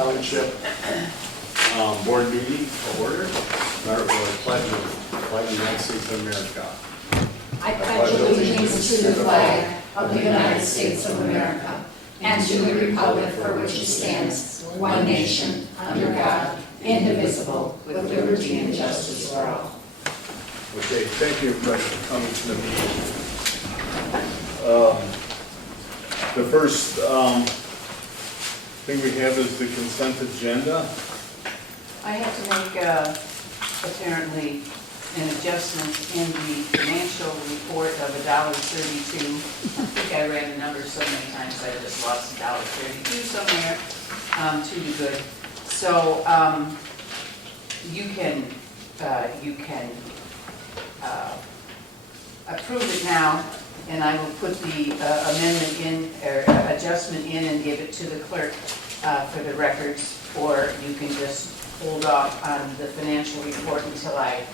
Township Board meeting to order. Start with a pledge of the United States of America. I pledge allegiance to the flag of the United States of America and to the republic for which it stands, one nation, under God, indivisible, with liberty and justice for all. Okay, thank you everybody for coming to the meeting. The first thing we have is the consent agenda. I have to make apparently an adjustment in the financial report of $1.32. I think I ran the numbers so many times I just lost $1.32 somewhere to be good. So you can approve it now, and I will put the amendment in, or adjustment in, and give it to the clerk for the records, or you can just hold off on the financial report until I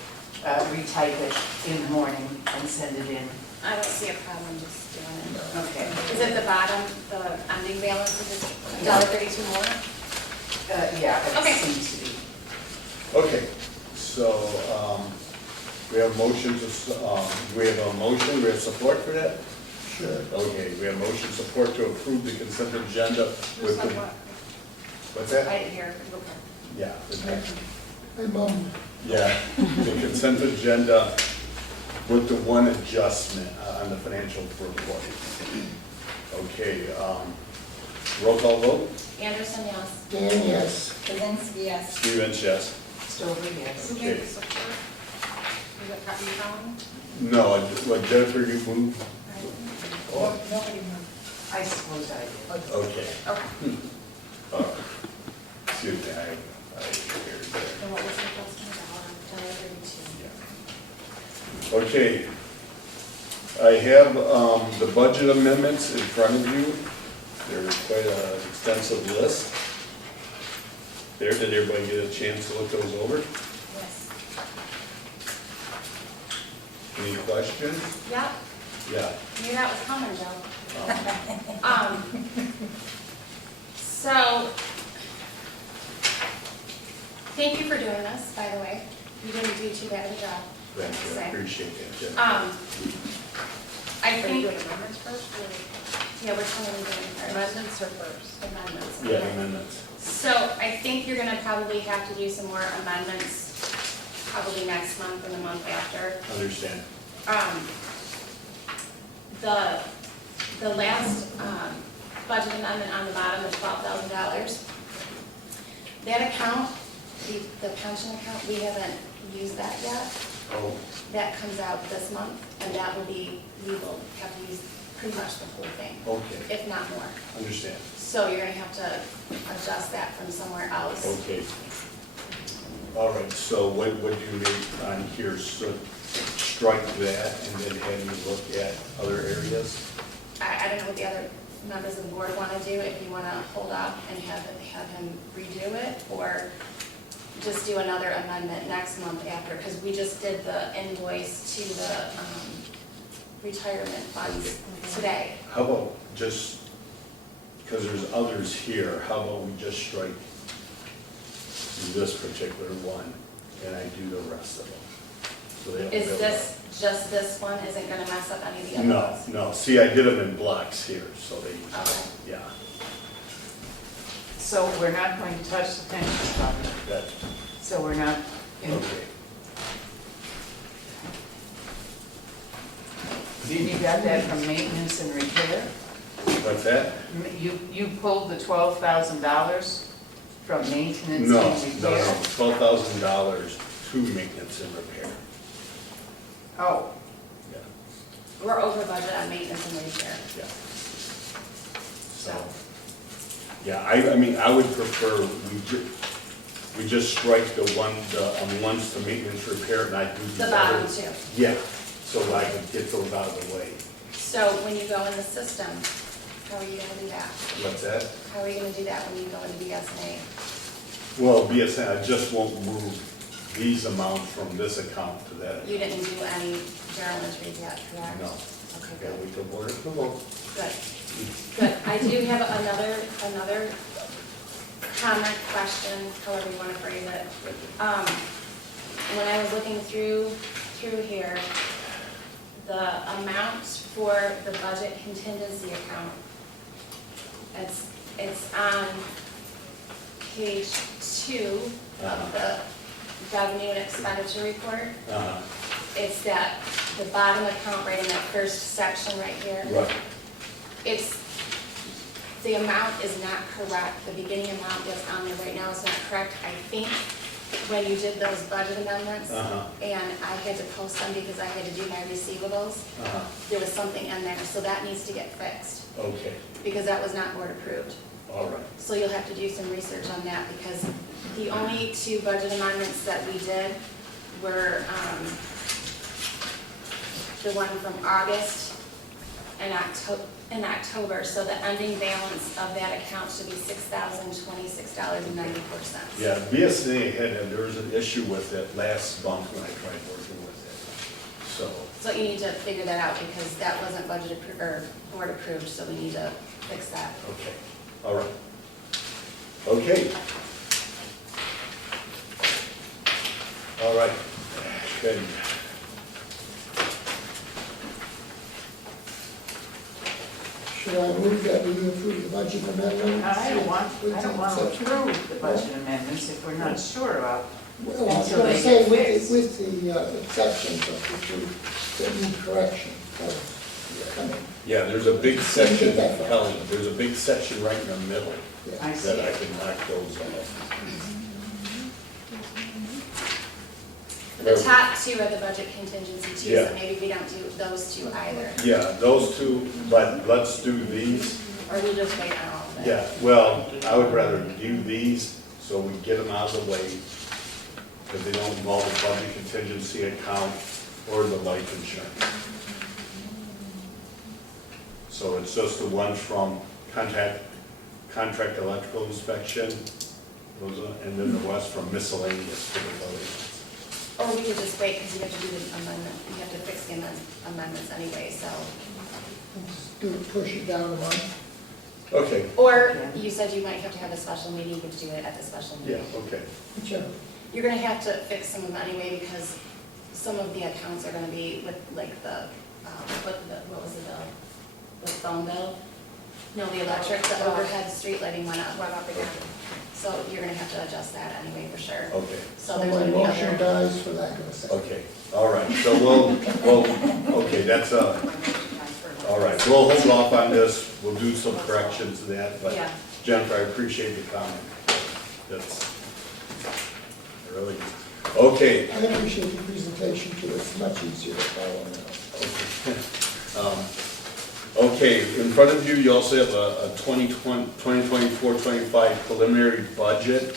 retype it in the morning and send it in. I don't see a problem just doing it. Okay. Is it the bottom, the ending balance, is it $1.32 more? Yeah, it Okay. seems to be. Okay, so we have motions, we have a motion, we have support for that? Sure. Okay, we have motion support to approve the consent agenda with the, what's that? I didn't hear. Yeah. Hey, Mom. Yeah, the consent agenda with the one adjustment on the financial report. Okay, roll call vote? Anderson, yes. Dan, yes. Kazinsky, yes. Stevens, yes. Stover, yes. Who Okay. gave the support? Is it Patty Collins? No, what Jennifer, you moved? Oh, Nobody moved. I suppose I did. okay. Okay. Excuse me, I heard that. And what was the question? $1.32. Yeah. Okay. I have the budget amendments in front of you. There's quite an extensive list. There, did everybody get a chance to look those over? Yes. Any questions? Yep. Yeah. Knew that was coming, Joe. Um, So, thank you for doing this, by the way. You didn't do too bad of a job. Thank you, I Say. appreciate that, Jen. I think. Are you doing amendments first? Yeah, we're totally doing amendments or first? Amendments. Yeah, amendments. So I think you're gonna probably have to do some more amendments, probably next month and the month after. Understand. The last budget amendment on the bottom is $12,000. That account, the pension account, we haven't used that yet. Oh, That comes out this month, and that will be, we will have to use pretty much the whole thing, okay, if not more. understand. So you're gonna have to adjust that from somewhere else. Okay. All right, so what do you make on here? So strike that and then have you look at other areas? I don't know what the other members of the board wanna do, if you wanna hold up and have him redo it, or just do another amendment next month after, because we just did the invoice to the retirement funds today. How about just, because there's others here, how about we just strike this particular one and I do the rest of them? So they don't Is build this, just this one isn't gonna mess up any of the up. other No, ones? no, see, I did them in blocks here, so they, Okay. yeah, So we're not going to touch the pension fund, that's, so we're not, okay. you got that from maintenance and repair? What's that? You pulled the $12,000 from maintenance No, and no, repair? no, $12,000 to maintenance and repair, Oh, yeah, We're over budget on maintenance and repair. yeah. So, yeah, I mean, I would prefer we just strike the ones to maintenance repair and I do The the bottom others. two. Yeah, so I can get those out of the way. So when you go in the system, how are you gonna do that? What's that? How are you gonna do that when you go into BSNA? Well, BSN, I just won't move these amounts from this account to that. You didn't do any journal entries yet, correct? No. Okay, Yeah, good. we can board approval. Good. Good. I do have another comment, question, however you want to phrase it. When I was looking through here, the amount for the budget contingency account, it's on page 2 of the revenue and expenditure report. Uh-huh. It's that, the bottom account right in that first section right here. Right. The amount is not correct. The beginning amount that's on there right now is not correct. I think when you did those budget amendments, and I had to post them because I had to do my receivables, there was something in there, so that needs to get fixed, Okay, because that was not board approved. all right. So you'll have to do some research on that, because the only 2 budget amendments that we did were the one from August and October, so the ending balance of that account should be $6,026.94. Yeah, BSNA there was an issue with it last month when I tried working with it. So you need to figure that out, because that wasn't budget approved, or board approved, so we need to fix that. Okay, all right. Okay. All right, good. Should I move that we approve the budget amendment? I don't want to approve the budget amendments if we're not sure about. Well, I was Until going to they say get fixed. with the exceptions of the new correction that is coming. Yeah, there's a big section, Kelly, there's a big section right in the middle I see. that I can knock those off. The top 2 are the budget contingency too, Yeah. so maybe we don't do those 2 either. Yeah, those 2, but let's do these. Or we just wait on all of it. Yeah, well, I would rather do these so we get them out of the way, because they don't involve the budget contingency account or the life insurance. So it's just the ones from contract electrical inspection, and then the rest from miscellaneous for the building. Or we could just wait, because you have to do the amendment, you have to fix the amendments anyway, so. Let's push it down a month. Okay, Or you said you might have to have a special meeting, you could do it at the special yeah, meeting. okay. Whichever. You're gonna have to fix some of them anyway, because some of the accounts are gonna be with, like, what was the bill? The phone bill? No, the electric, the overhead street lighting went up again. So you're gonna have to adjust that anyway, for sure. Okay, So So there's my gonna be motion other. dies for lack of a second. okay, all right, so okay, that's, all right, we'll hold off on this, we'll do some corrections to that, but Yeah. Jennifer, I appreciate the comment. That's really, okay. I appreciate the presentation too, it's much easier to follow now. Okay, in front of you, you also have a 2024-25 preliminary budget.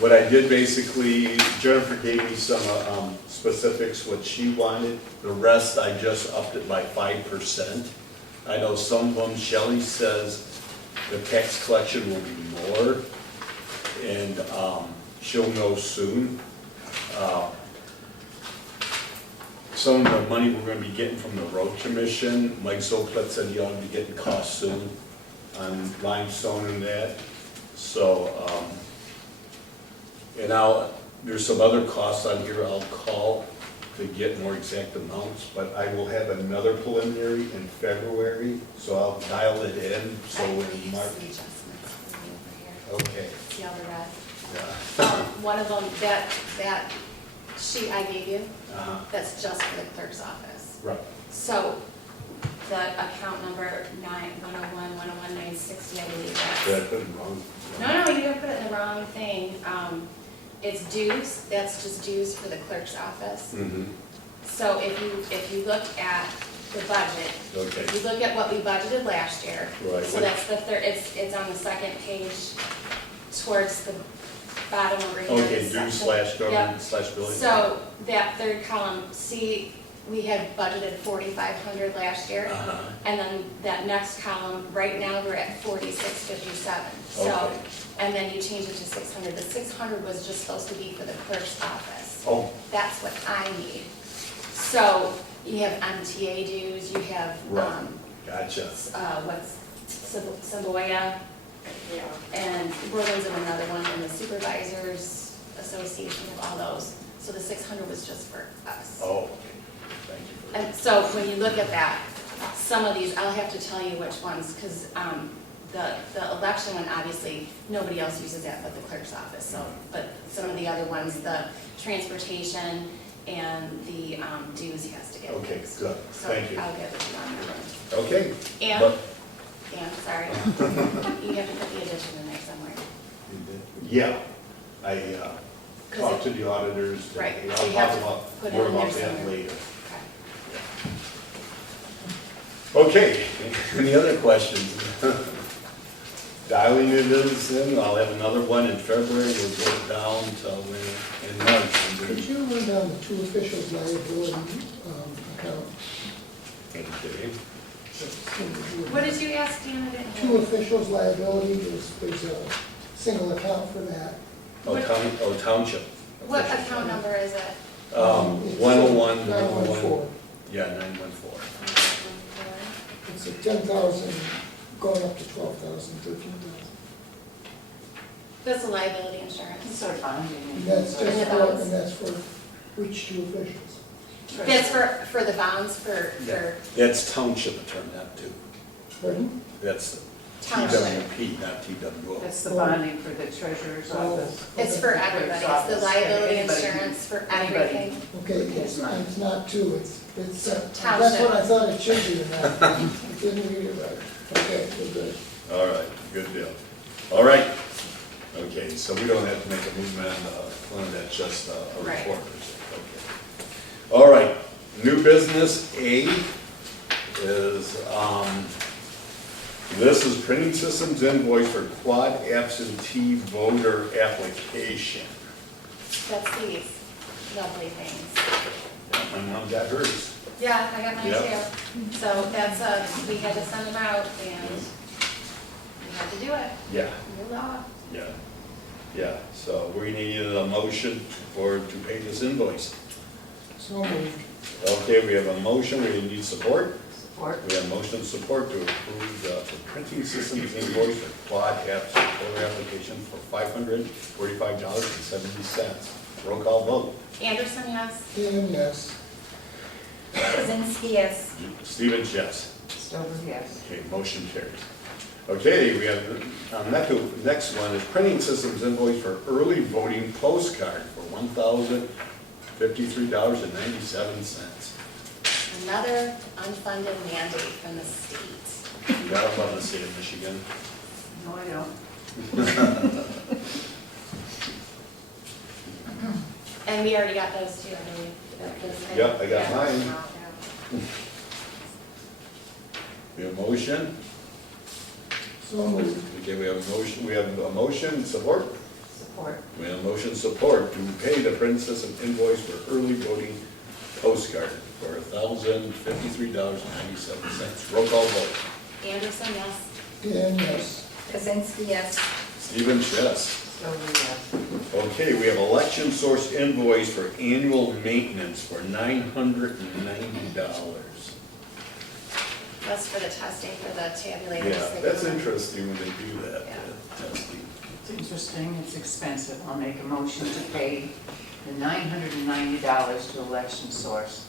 What I did basically, Jennifer gave me some specifics, what she wanted. The rest, I just upped it by 5%. I know some of them, Shelley says the tax collection will be more, and she'll know soon. Some of the money we're gonna be getting from the road commission, Mike Zoplet said he ought to be getting costs soon on limestone and that. So, and there's some other costs on here I'll call to get more exact amounts, but I will have another preliminary in February, so I'll dial it in, so I when have Mark. some adjustments for you over here. Okay, See all the red? yeah. One of them, that sheet I gave you, That's that's just for the clerk's office. right. So the account number 101-101-960, I believe Did I that's. put it wrong? No, you didn't put it in the wrong thing. It's dues, that's just dues for the clerk's office. Mm-hmm, So if you look at the budget, okay, you look at what we budgeted last year. right. So that's the third, it's on the second page towards the bottom over here. Okay, section. dues slash Yep. government slash building. So that third column, see, we had budgeted 4,500 last year. Uh-huh, And then that next column, right now, we're at 4657. So, okay. and then you change it to 600. The 600 was just supposed to be for the clerk's office. Oh, That's what I need. So you have MTA dues, you have, Right. gotcha. what's, Savoya, And Berlin's in another one, and the Supervisors Association of all those. So the 600 was just for us. Oh, okay. Thank you for that. And so when you look at that, some of these, I'll have to tell you which ones, because the election one, obviously, nobody else uses that but the clerk's office, so, but some of the other ones, the transportation and the dues he has to get. Okay, fixed. good. Thank you. So I'll get with you on that. Okay. And, But- sorry, you have to put the addition in there somewhere. Yeah, I talked to the auditors. Right, I'll so you have talk to about, put it more in about there that somewhere. later. Okay. Okay, any other questions? Dialing it in, I'll have another one in February, we'll get it down till in March. Could you run down the two officials liability account? Okay. What did you ask, Dan? I didn't hear. Two officials liability, there's a single account for that. Township. What account number is it? It's 101, 914. Yeah, 914. It's a 10,000, going up to 12,000, 13,000. That's a liability insurance. It's our bonding. And that's just And the for, bonds. and that's for which two officials? That's for the bonds for That's township attorney, not too. Pardon? That's township. TWP, not TWO. That's the bonding for the treasurer's office. It's for everybody, it's the liability insurance for Anybody. everything. Okay, it's not two, it's, that's Township. what I thought it should be in that. I didn't read it right. Okay, we're good. All right, good deal. All right. Okay, so we don't have to make a movement on that's just a Right. report. Okay. All right, new business A is, this is printing systems invoice for quad absentee voter application. That's these lovely things. My mom got hers. Yeah, I got mine Yeah. too. So that's we had to send them out and we had to do it. Yeah, New law. yeah, yeah. So we need a motion to pay this invoice. So moved. Okay, we have a motion, we need support. Support. We have motion support to approve the printing systems invoice for quad apps voter application for $545.70. Roll call vote. Anderson, yes. And yes. Kazinsky, yes. Stevens, yes. Stover, yes. Okay, motion carries. Okay, we have, next one is printing systems invoice for early voting postcard for $1,053.97. Another unfunded mandate from the state. You got about the state of Michigan? No, I don't. And we already got those too, I believe. Yep, I got Yeah. mine. Yeah. We have a motion? So moved. Okay, we have a motion, support? Support. We have motion support to pay the print system invoice for early voting postcard for $1,053.97. Roll call vote. Anderson, yes. And yes. Kazinsky, yes. Stevens, yes. Stover, yes. Okay, we have election source invoice for annual maintenance for $990. That's for the testing for the tabulators. Yeah, that's interesting when they do that, Yeah. testing. It's interesting, it's expensive. I'll make a motion to pay the $990 to Election Source.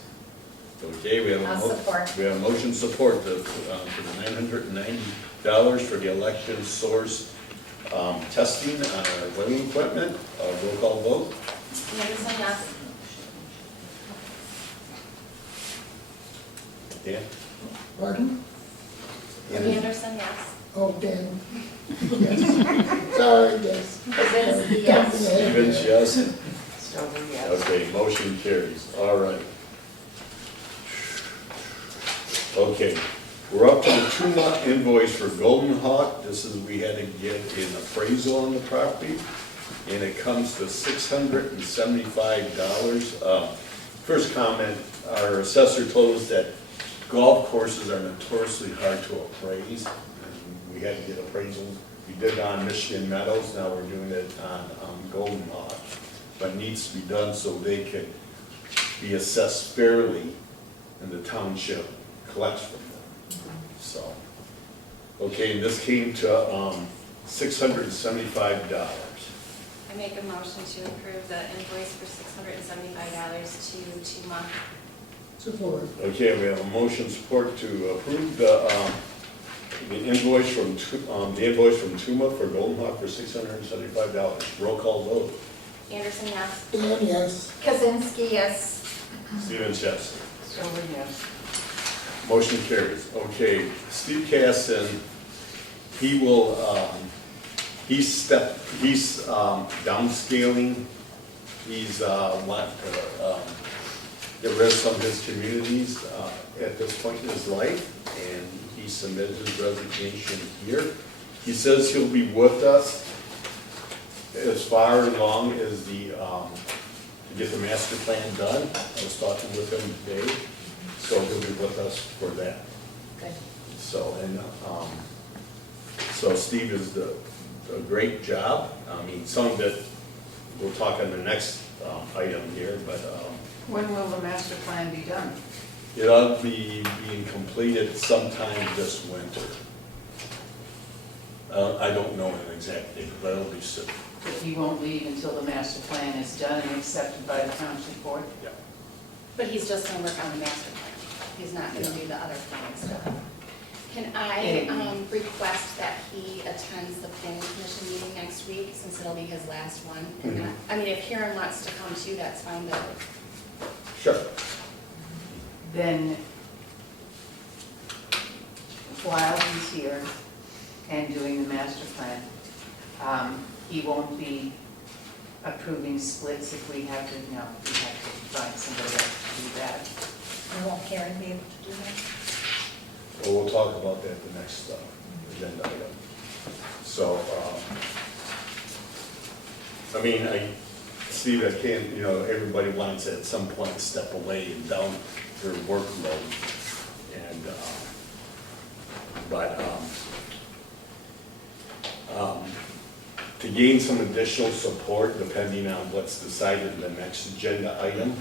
Okay, we have a I'll support. We have a motion support for the $990 for the election source testing on our voting equipment. Roll call vote. Anderson, yes. Dan? Pardon? Anderson, yes. Oh, Dan. Yes. Sorry, yes. Kazinsky, Jumping yes. ahead Stevens, there. yes. Stover, yes. Okay, motion carries. All right. Okay, we're up to the 2-month invoice for Golden Hawk. This is, we had to get an appraisal on the property, and it comes to $675. First comment, our assessor told us that golf courses are notoriously hard to appraise. And we had to get appraisals. We did it on Michigan Meadows, now we're doing it on Golden Hawk. But it needs to be done so they can be assessed fairly and the township collects from them. So, okay, and this came to $675. I make a motion to approve the invoice for $675 to Tuma. Support. Okay, we have a motion support to approve the invoice from, Tuma for Golden Hawk for $675. Roll call vote. Anderson, yes. Dan, yes. Kazinsky, yes. Stephen Chess. Stover, yes. Motion carries. Okay, Steve Casson, he will, he's downscaling. He's, want to, get rid of some of his communities, at this point in his life, and he submitted his resignation here. He says he'll be with us as far along as the, to get the master plan done. I was talking with him today, so he'll be with us for that. Good. So, and, so Steve is a great job. I mean, some of it, we'll talk on the next, item here, but, When will the master plan be done? it ought to be being completed sometime this winter. I don't know an exact date, but it'll be soon. That he won't leave until the master plan is done and accepted by the township board? Yeah. But he's just gonna work on the master plan. He's not gonna do the other planning stuff. Can I, request that he attends the planning commission meeting next week, since it'll be his last one? And Mhm. I mean, if Karen wants to come too, that's fine, but Sure. Then, while he's here and doing the master plan, he won't be approving splits if we have to, no, we have to find somebody else to do that. And won't Karen be able to do that? Well, we'll talk about that the next agenda item. So, I mean, Steve, I can't, everybody wants to at some point step away and down their workload. And, to gain some additional support, depending on what's decided in the next agenda item,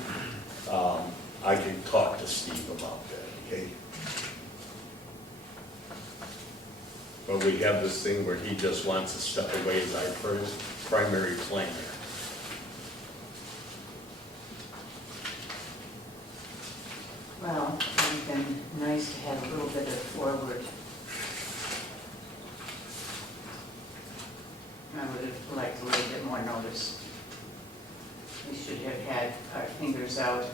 I can talk to Steve about that, okay? But we have this thing where he just wants to step away as our primary planner. Well, it would have been nice to have a little bit of forward. I would have liked a little bit more notice. We should have had our fingers out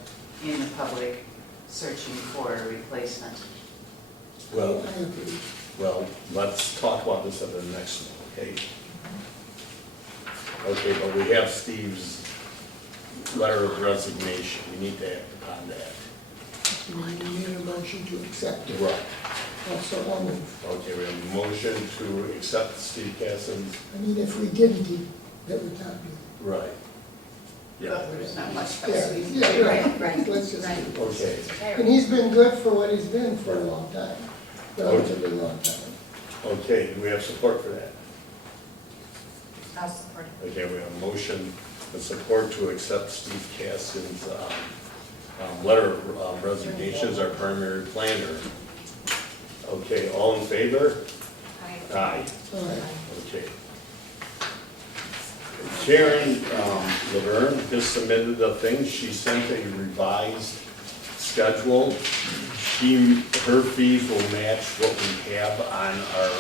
in the public searching for a replacement. Well, I agree. let's talk about this at the next one, okay? Okay, but we have Steve's letter of resignation. We need to act upon that. We need a motion to accept it. Right. Also, I'll move. Okay, we have a motion to accept Steve Casson's. I mean, if we didn't, that would not be. Right. Yeah, But there's not much else Yeah, we can yeah, do. right. Right, Let's just right. do it. okay, And he's been good for what he's been for a long time, relatively long time. okay, do we have support for that? I'll support it. Okay, we have a motion and support to accept Steve Casson's letter of resignation as our primary planner. Okay, all in favor? Aye. All right. Okay. Karen Laverne has submitted a thing. She sent a revised schedule. Her fees will match what we have on our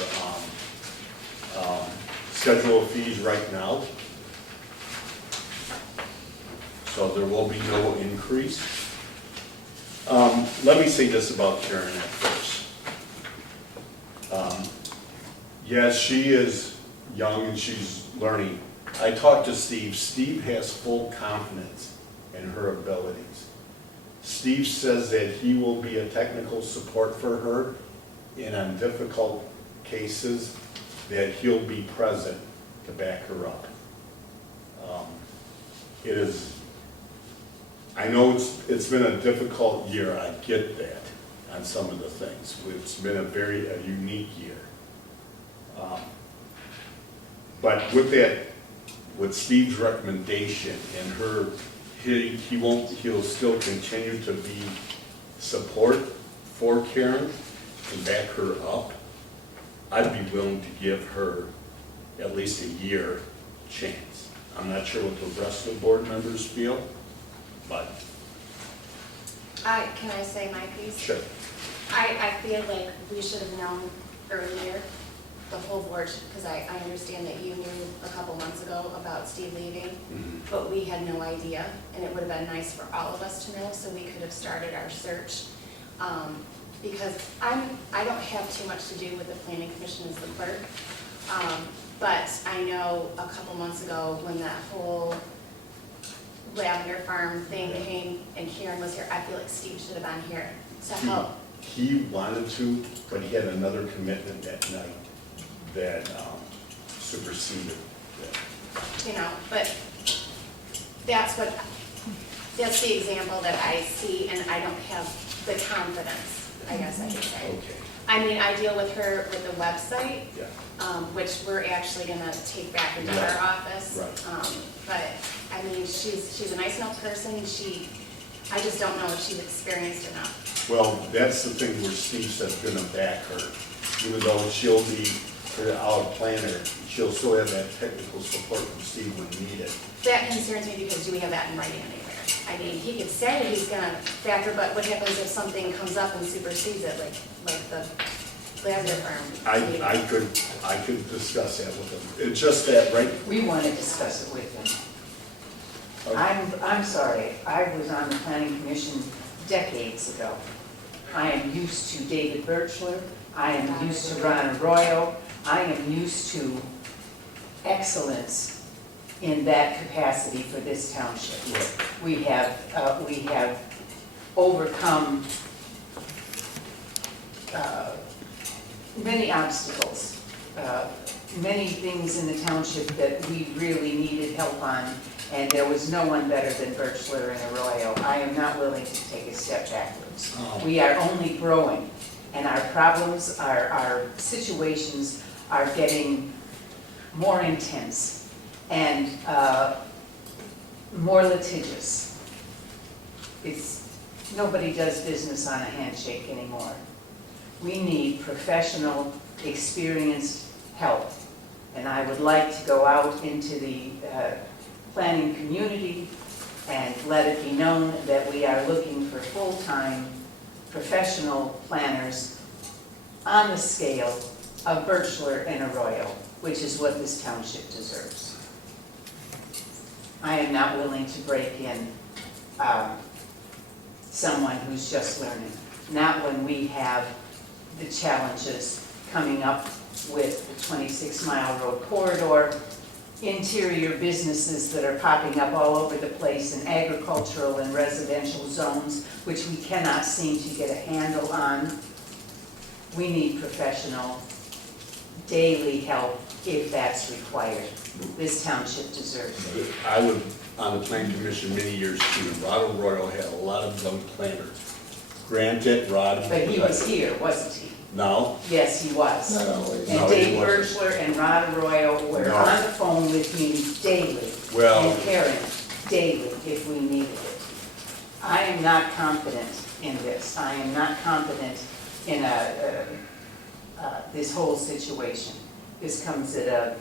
schedule of fees right now. So there will be no increase. Let me say this about Karen at first. Yes, she is young and she's learning. I talked to Steve. Steve has full confidence in her abilities. Steve says that he will be a technical support for her, and on difficult cases, that he'll be present to back her up. I know it's been a difficult year, I get that, on some of the things. It's been a unique year. But with that, with Steve's recommendation and he'll still continue to be support for Karen and back her up. I'd be willing to give her at least a year chance. I'm not sure what the rest of the board members feel, but Can I say my piece? sure. I feel like we should have known earlier, the whole board, because I understand that you knew a couple months ago about Steve leaving, but we had no idea, and it would have been nice for all of us to know, so we could have started our search. Because I don't have too much to do with the planning commission as the clerk, but I know a couple months ago when that whole Lavender Farm thing came and Karen was here, I feel like Steve should have been here to help. He wanted to, but he had another commitment that night that superseded that. You know, but that's the example that I see, and I don't have the confidence, I guess I could say. Okay, I mean, I deal with her with the website, yeah. which we're actually gonna take back into Right. our office. Right. But, I mean, she's a nice enough person, I just don't know if she's experienced enough. Well, that's the thing where Steve said gonna back her, even though she'll be our planner, she'll still have that technical support from Steve when needed. That concerns me because do we have that in writing anywhere? I mean, he could say he's gonna factor, but what happens if something comes up and supersedes it, like the Lavender Farm? I could discuss that with him. It's just that, right? We want to discuss it with them. Okay. I'm sorry, I was on the planning commission decades ago. I am used to David Birchler, I am used to Ron Arroyo, I am used to excellence in that capacity for this township. We have overcome many obstacles, many things in the township that we really needed help on, and there was no one better than Birchler and Arroyo. I am not willing to take a step backwards. We are only growing, and our problems, our situations are getting more intense and more litigious. Nobody does business on a handshake anymore. We need professional, experienced help. And I would like to go out into the planning community and let it be known that we are looking for full-time professional planners on the scale of Birchler and Arroyo, which is what this township deserves. I am not willing to break in someone who's just learning, not when we have the challenges coming up with the 26-mile road corridor, interior businesses that are popping up all over the place in agricultural and residential zones, which we cannot seem to get a handle on. We need professional, daily help if that's required. This township deserves it. I would, on the planning commission many years too, Rod Arroyo had a lot of young planners. Granted, Rod. But he was here, wasn't he? No? Yes, he was. Not always. And No, he Dave wasn't. Birchler and Rod Arroyo were No. on the phone with me daily. Well- And Karen, daily, if we needed it. I am not confident in this. I am not confident in this whole situation. This comes at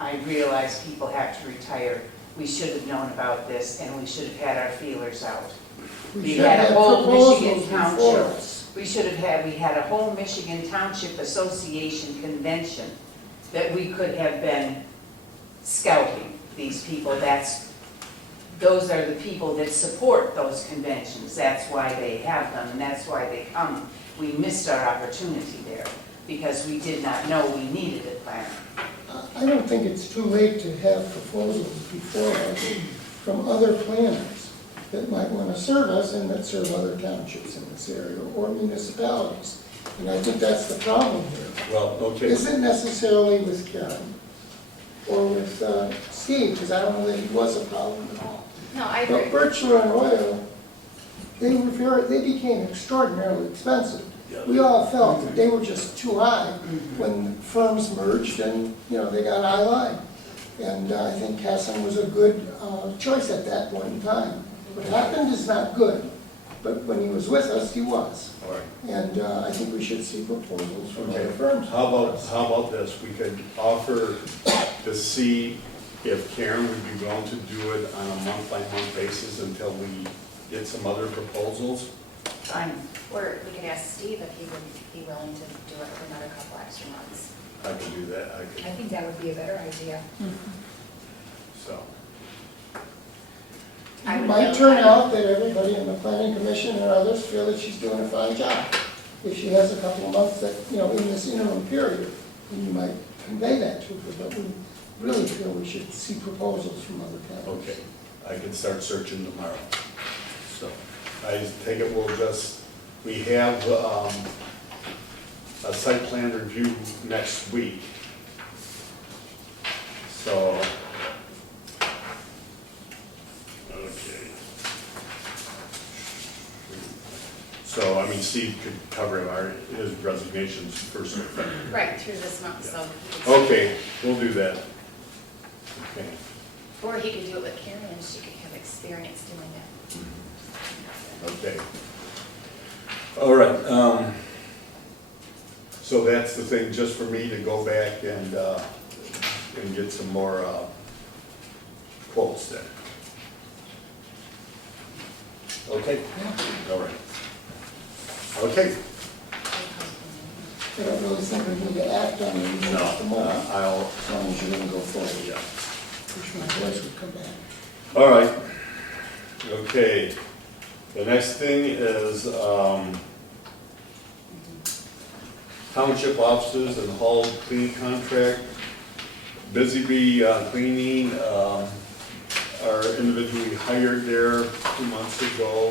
I realize people have to retire. We should have known about this, and we should have had our feelers out. We should had a have whole proposals Michigan before Township. us. We had a whole Michigan Township Association convention that we could have been scouting these people. Those are the people that support those conventions. That's why they have them, and that's why they come. We missed our opportunity there because we did not know we needed a planner. I don't think it's too late to have proposals before us from other planners that might want to serve us and that serve other townships in this area or municipalities. And I think that's the problem here. Well, okay. Isn't necessarily with Karen or with Steve, because I don't know that he was a problem at all. No, I But agree. Birchler and Arroyo, they became extraordinarily expensive. Yeah. We all felt that they were just too high when firms merged and, they got eye line. And I think Casson was a good choice at that point in time. What happened is not good, but when he was with us, he was. All right. And I think we should see proposals from Okay. other firms. How about this? We could offer to see if Karen would be willing to do it on a month-by-month basis until we get some other proposals. Fine. Or we could ask Steve if he would be willing to do it for another couple extra months. I could do that, I I could, think that would be a better idea. so. I It would might feel- turn out that everybody in the planning commission and others feel that she's doing a fine job. If she has a couple of months that, you know, in this interim period, then you might convey that to her, but we really feel we should see proposals from other towns. Okay, I can start searching tomorrow. So, I take it we'll just, we have, a site plan review next week. So, okay. So, I mean, Steve could cover his resignations first. Right, through this month, so. he could- Okay, we'll do that. Okay. Or he could do it with Karen and she could have experience doing it. Okay. All right, so that's the thing, just for me to go back and get some more, quotes then. Okay? All right. Okay. I don't really think we need to act on it even at the No, moment, I'll, as long as you're gonna go forward. yeah. Wish my voice would come back. All right. Okay. The next thing is, township offices and hall cleaning contract. Busy Bee Cleaning, our individual we hired there 2 months ago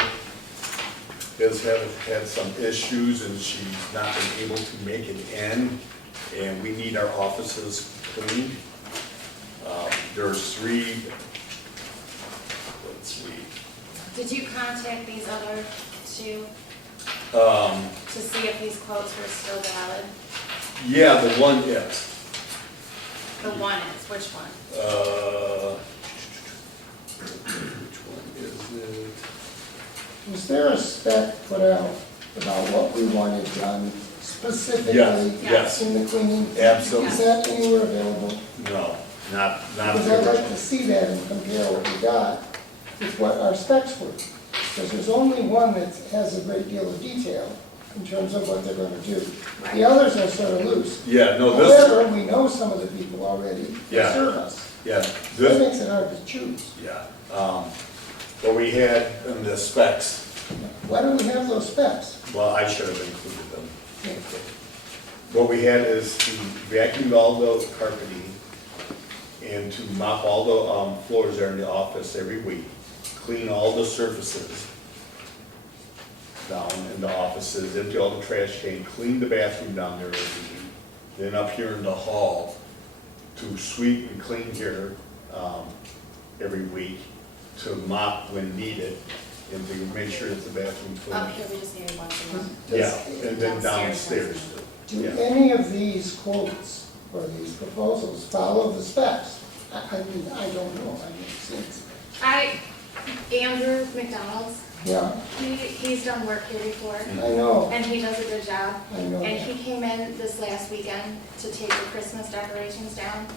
has had some issues and she's not been able to make it in, and we need our offices cleaned. There's 3, let's see, Did you contact these other two to see if these quotes were still valid? yeah, the one is. The one is, which one? Which one is it? Was there a spec put out about what we wanted done specifically Yes. in the cleaning? Absolutely. Is that anywhere available? No, not Because I'd like to see that and compare what we got with what our specs were. Because there's only one that has a great deal of detail in terms of what they're gonna do. The others are sort of loose. Yeah, no, this, However, we know some of the people already Yeah. that serve us. yeah, That this, makes it hard to choose. yeah. What we had in the specs, Why don't we have those specs? well, I should have included them. What we had is to vacuum all the carpeting and to mop all the floors there in the office every week, clean all the surfaces down in the offices, empty all the trash can, clean the bathroom down there every week. Then up here in the hall, to sweep and clean here every week, to mop when needed, and to make sure that the bathroom's clean. Up here, we just need once a month. Yeah, and then Downstairs, downstairs too. Do Yeah. any of these quotes or these proposals follow the specs? I mean, I don't know, I mean, since, Andrew McDonald's, yeah, he's done work here before, I know, and he does a good job. I know And that. he came in this last weekend to take the Christmas decorations down,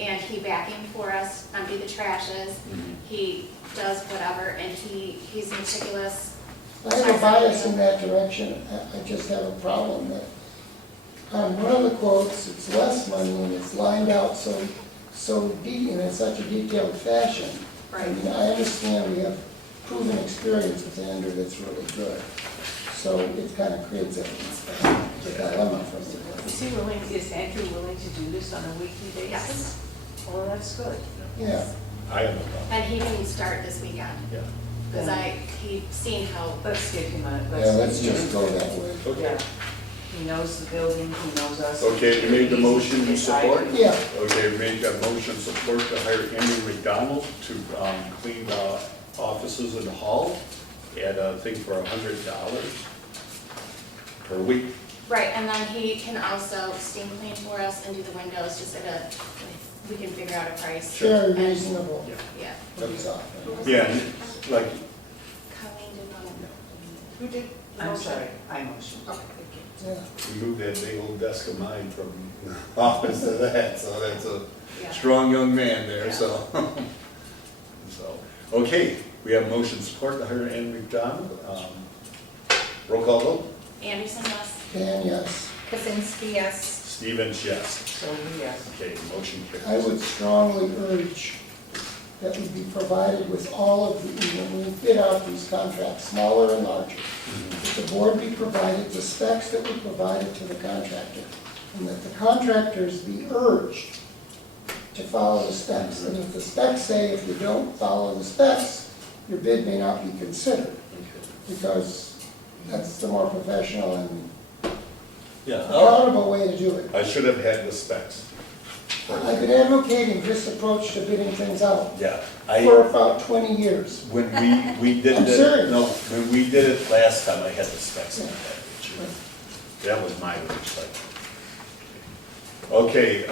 and he vacuumed for us, emptied the trashes, Mhm. he does whatever, and he's meticulous. I have a bias in that direction. I just have a problem that on one of the quotes, it's less money and it's lined out so deep and in such a detailed fashion. I mean, I understand we have proven experience with Andrew that's really good. So it kind of creates a dilemma for me. Is Andrew willing to do this on a weekly basis? Yes. Well, that's good. Yeah, I have no problem. And he can start this weekend, Yeah. because he seen how, Let's give him a, yeah, let's just go that way. Okay. Yeah. He knows the building, he knows us. Okay, you made the motion, you support? Yeah, Okay, we made that motion, support to hire Andrew McDonald to clean the offices in the hall at, I think, for $100 per week. right, and then he can also steam clean for us and do the windows, just we can figure out a price. very And- reasonable. Yeah. What he's offering. Yeah, and like, Colleen did one. Who did the I'm motion? sorry, I motioned. Okay, thank you. Yeah. We moved that big old desk of mine from office to that, so that's a Yeah. strong young man there, Yeah. so. So, okay, we have motion support to hire Ann McDonald. Roll call vote. Anderson, yes. Dan, yes. Kazinsky, yes. Stevens, yes. So, yes. Okay, motion I carries. would strongly urge that we be provided with all of the, when we bid out these contracts, smaller and larger, that the board be provided the specs that we provided to the contractor, and that the contractors be urged to follow the specs. And if the specs say if you don't follow the specs, your bid may not be considered, because that's the more professional and Yeah, accountable way to do it. I should have had the specs. I've been advocating this approach to bidding things out Yeah, for about 20 years. when we did I'm it, serious. no, when we did it last time, I had the specs in the Yeah. package. That was my oversight. Okay,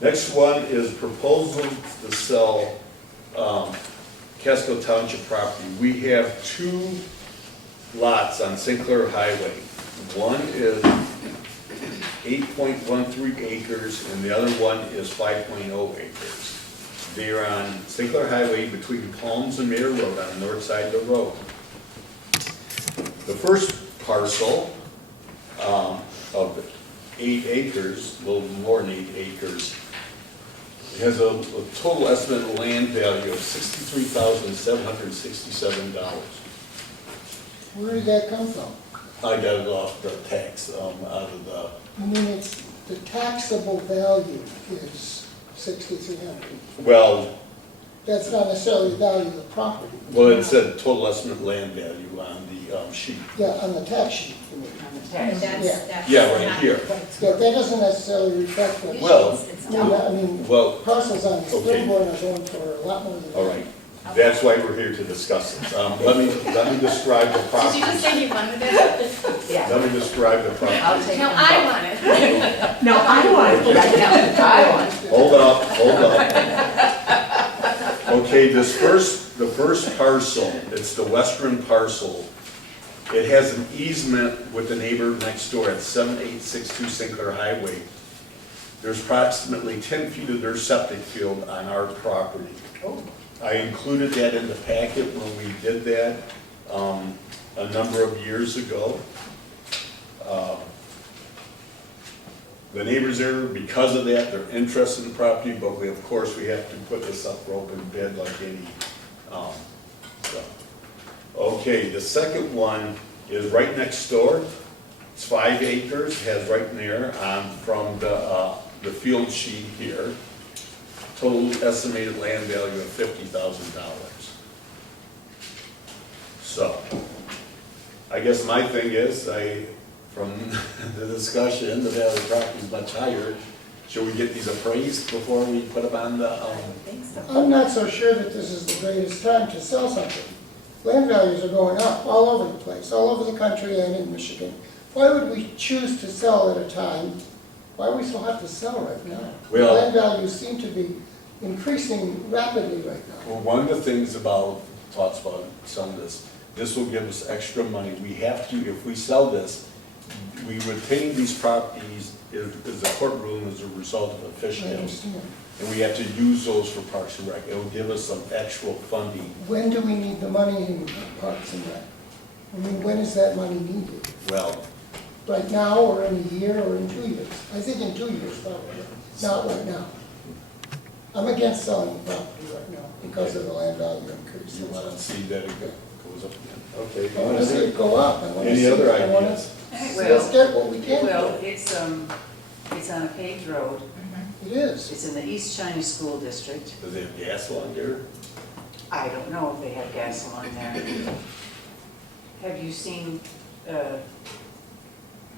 next one is proposal to sell, Casco Township property. We have two lots on Sinclair Highway. One is 8.13 acres, and the other one is 5.0 acres. They're on Sinclair Highway between Palms and Mayor Road on the north side of the road. The first parcel of 8 acres, a little more than 8 acres, has a total estimated land value of $63,767. Where did that come from? I got it off the tax, out of the, I mean, it's, the taxable value is 6,300. well, That's not necessarily the value of the property. it said total estimate land value on the sheet. Yeah, on the tax sheet, you mean. On the And tax. that's, Yeah. that's. Yeah, right not- here. Yeah, that doesn't necessarily reflect what. Well, It's I mean, well, parcels on okay. Springborn are going for a lot more than that. all right, that's why we're here to discuss it. Let me describe the Did you property. just say you wanted it? Yeah. Let me describe the I'll property. take No, them I both. want it. No, I want it. Right now, I want it. Hold up. Okay, the first parcel, it's the western parcel. It has an easement with the neighbor next door at 7862 Sinclair Highway. There's approximately 10 feet of their septic field on our property. I included that in the packet when we did that a number of years ago. The neighbors there, because of that, they're interested in the property, but we, of course, we have to put this up for open bid like any, so. Okay, the second one is right next door. It's 5 acres, has right in there, from the field sheet here. Total estimated land value of $50,000. So, I guess my thing is, from the discussion, the value of the property is much higher. Should we get these appraised before we put them on the, I think so. I'm not so sure that this is the greatest time to sell something. Land values are going up all over the place, all over the country and in Michigan. Why would we choose to sell at a time? Why do we still have to sell right now? Well- Land values seem to be increasing rapidly right now. well, one of the things about, talks about some of this will give us extra money. We have to, if we sell this, we retain these properties as a courtroom as a result of a fish I dam. understand. And we have to use those for Parks and Rec. It'll give us some actual funding. When do we need the money in Parks and Rec? I mean, when is that money needed? Well, Right now, or in a year, or in 2 years? I think in 2 years, probably, not right now. I'm against selling the property right now because of the land value increase. you want to see that it goes up again. Okay. I want to see it go up. I want to Any see- other I wanna ideas? see us get what we can Well, get. it's on a paved road. It is. It's in the East China School District. Does it have gas along there? I don't know if they have gas along there. Have you seen,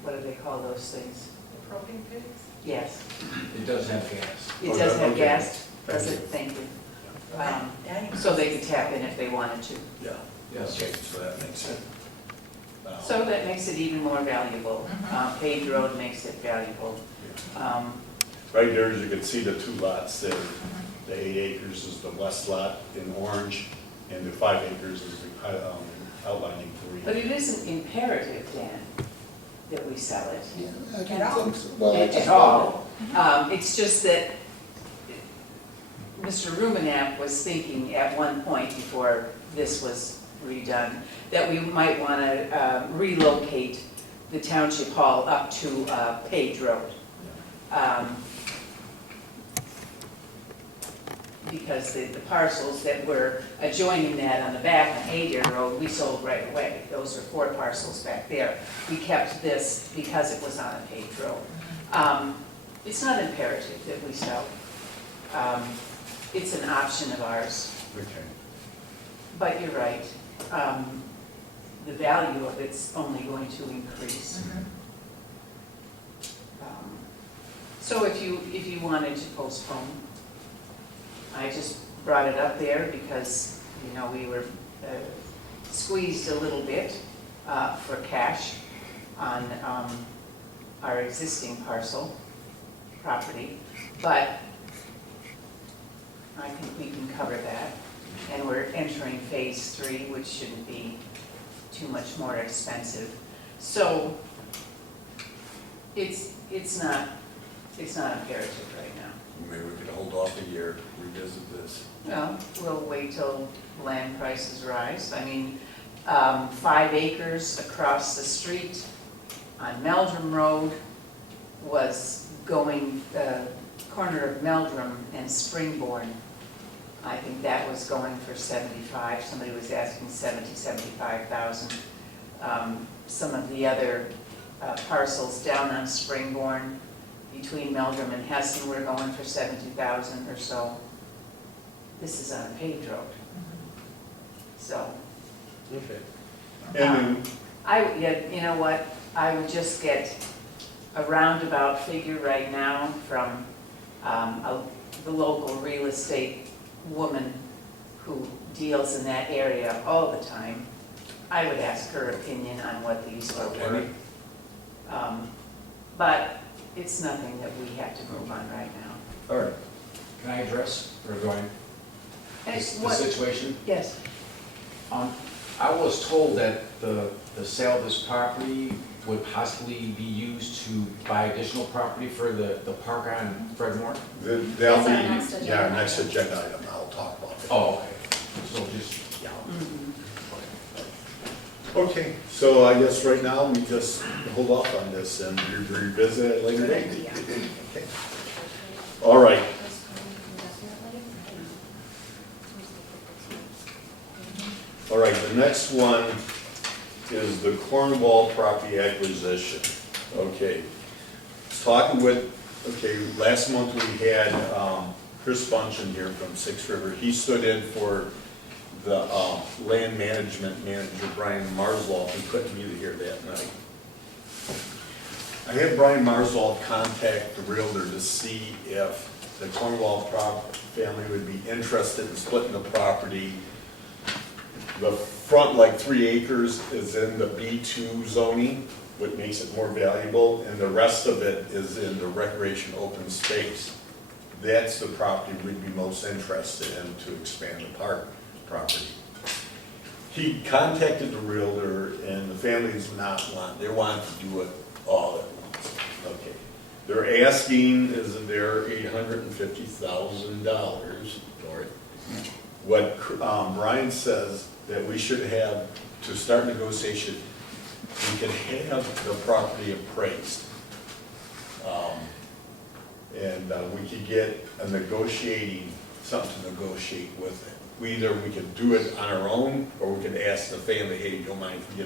what do they call those things? Propane pigs? Yes, It does have gas. it Oh, does have okay. gas, does it? Thank you. So they could tap in if they wanted to. Yeah. Yes. Okay, so that makes sense. So that makes it even more valuable. Paved road makes it valuable. Right there, as you can see, the 2 lots there. The 8 acres is the west lot in orange, and the 5 acres is the outlining But three. it isn't imperative, Dan, that we sell it Yeah, I At don't all. think so. Well, I at just- all. It's just that Mr. Rumenap was thinking at one point before this was redone, that we might want to relocate the township hall up to paved road. Because the parcels that were adjoining that on the back on Adair Road, we sold right away. Those are 4 parcels back there. We kept this because it was on a paved road. It's not imperative that we sell. It's an option of ours, Okay. but you're right. The value of it's only going to increase. So if you wanted to postpone, I just brought it up there because, you know, we were squeezed a little bit for cash on our existing parcel property, but I think we can cover that. And we're entering phase 3, which shouldn't be too much more expensive. So it's not imperative right now. Maybe we could hold off a year, revisit this. Well, we'll wait till land prices rise. I mean, 5 acres across the street on Meldrum Road was going, corner of Meldrum and Springborn. I think that was going for 75. Somebody was asking 75,000. Some of the other parcels down on Springborn between Meldrum and Hessen were going for 70,000 or so. This is on a paved road. So, Okay. And then, you know what, I would just get a roundabout figure right now from the local real estate woman who deals in that area all the time. I would ask her opinion on what these are worth. But it's nothing that we have to move on right now. all right. Can I address, or do I, And the what- situation? Yes, I was told that the sale of this property would possibly be used to buy additional property for the park on Fred Moore? That'll That's our be, next agenda yeah, our next item. agenda item, I'll talk about that. Oh, okay. So just, yeah. Okay, so I guess right now we just hold off on this and revisit it later date. Okay. All right, all right, the next one is the Cornwall property acquisition. Okay. Talking with, okay, last month we had Chris Bunchen here from Six River. He stood in for the land management manager, Brian Marsloff, who couldn't be here that night. I had Brian Marsloff contact the realtor to see if the Cornwall family would be interested in splitting the property. The front, like 3 acres, is in the B2 zoning, which makes it more valuable, and the rest of it is in the recreation open space. That's the property we'd be most interested in to expand the park property. He contacted the realtor, and the family's they want to do it all at once. Okay. They're asking, is there $850,000 for it? What Brian says that we should have, to start negotiation, we can have the property appraised. And we could get something to negotiate with it. We could do it on our own, or we could ask the family, hey, don't mind if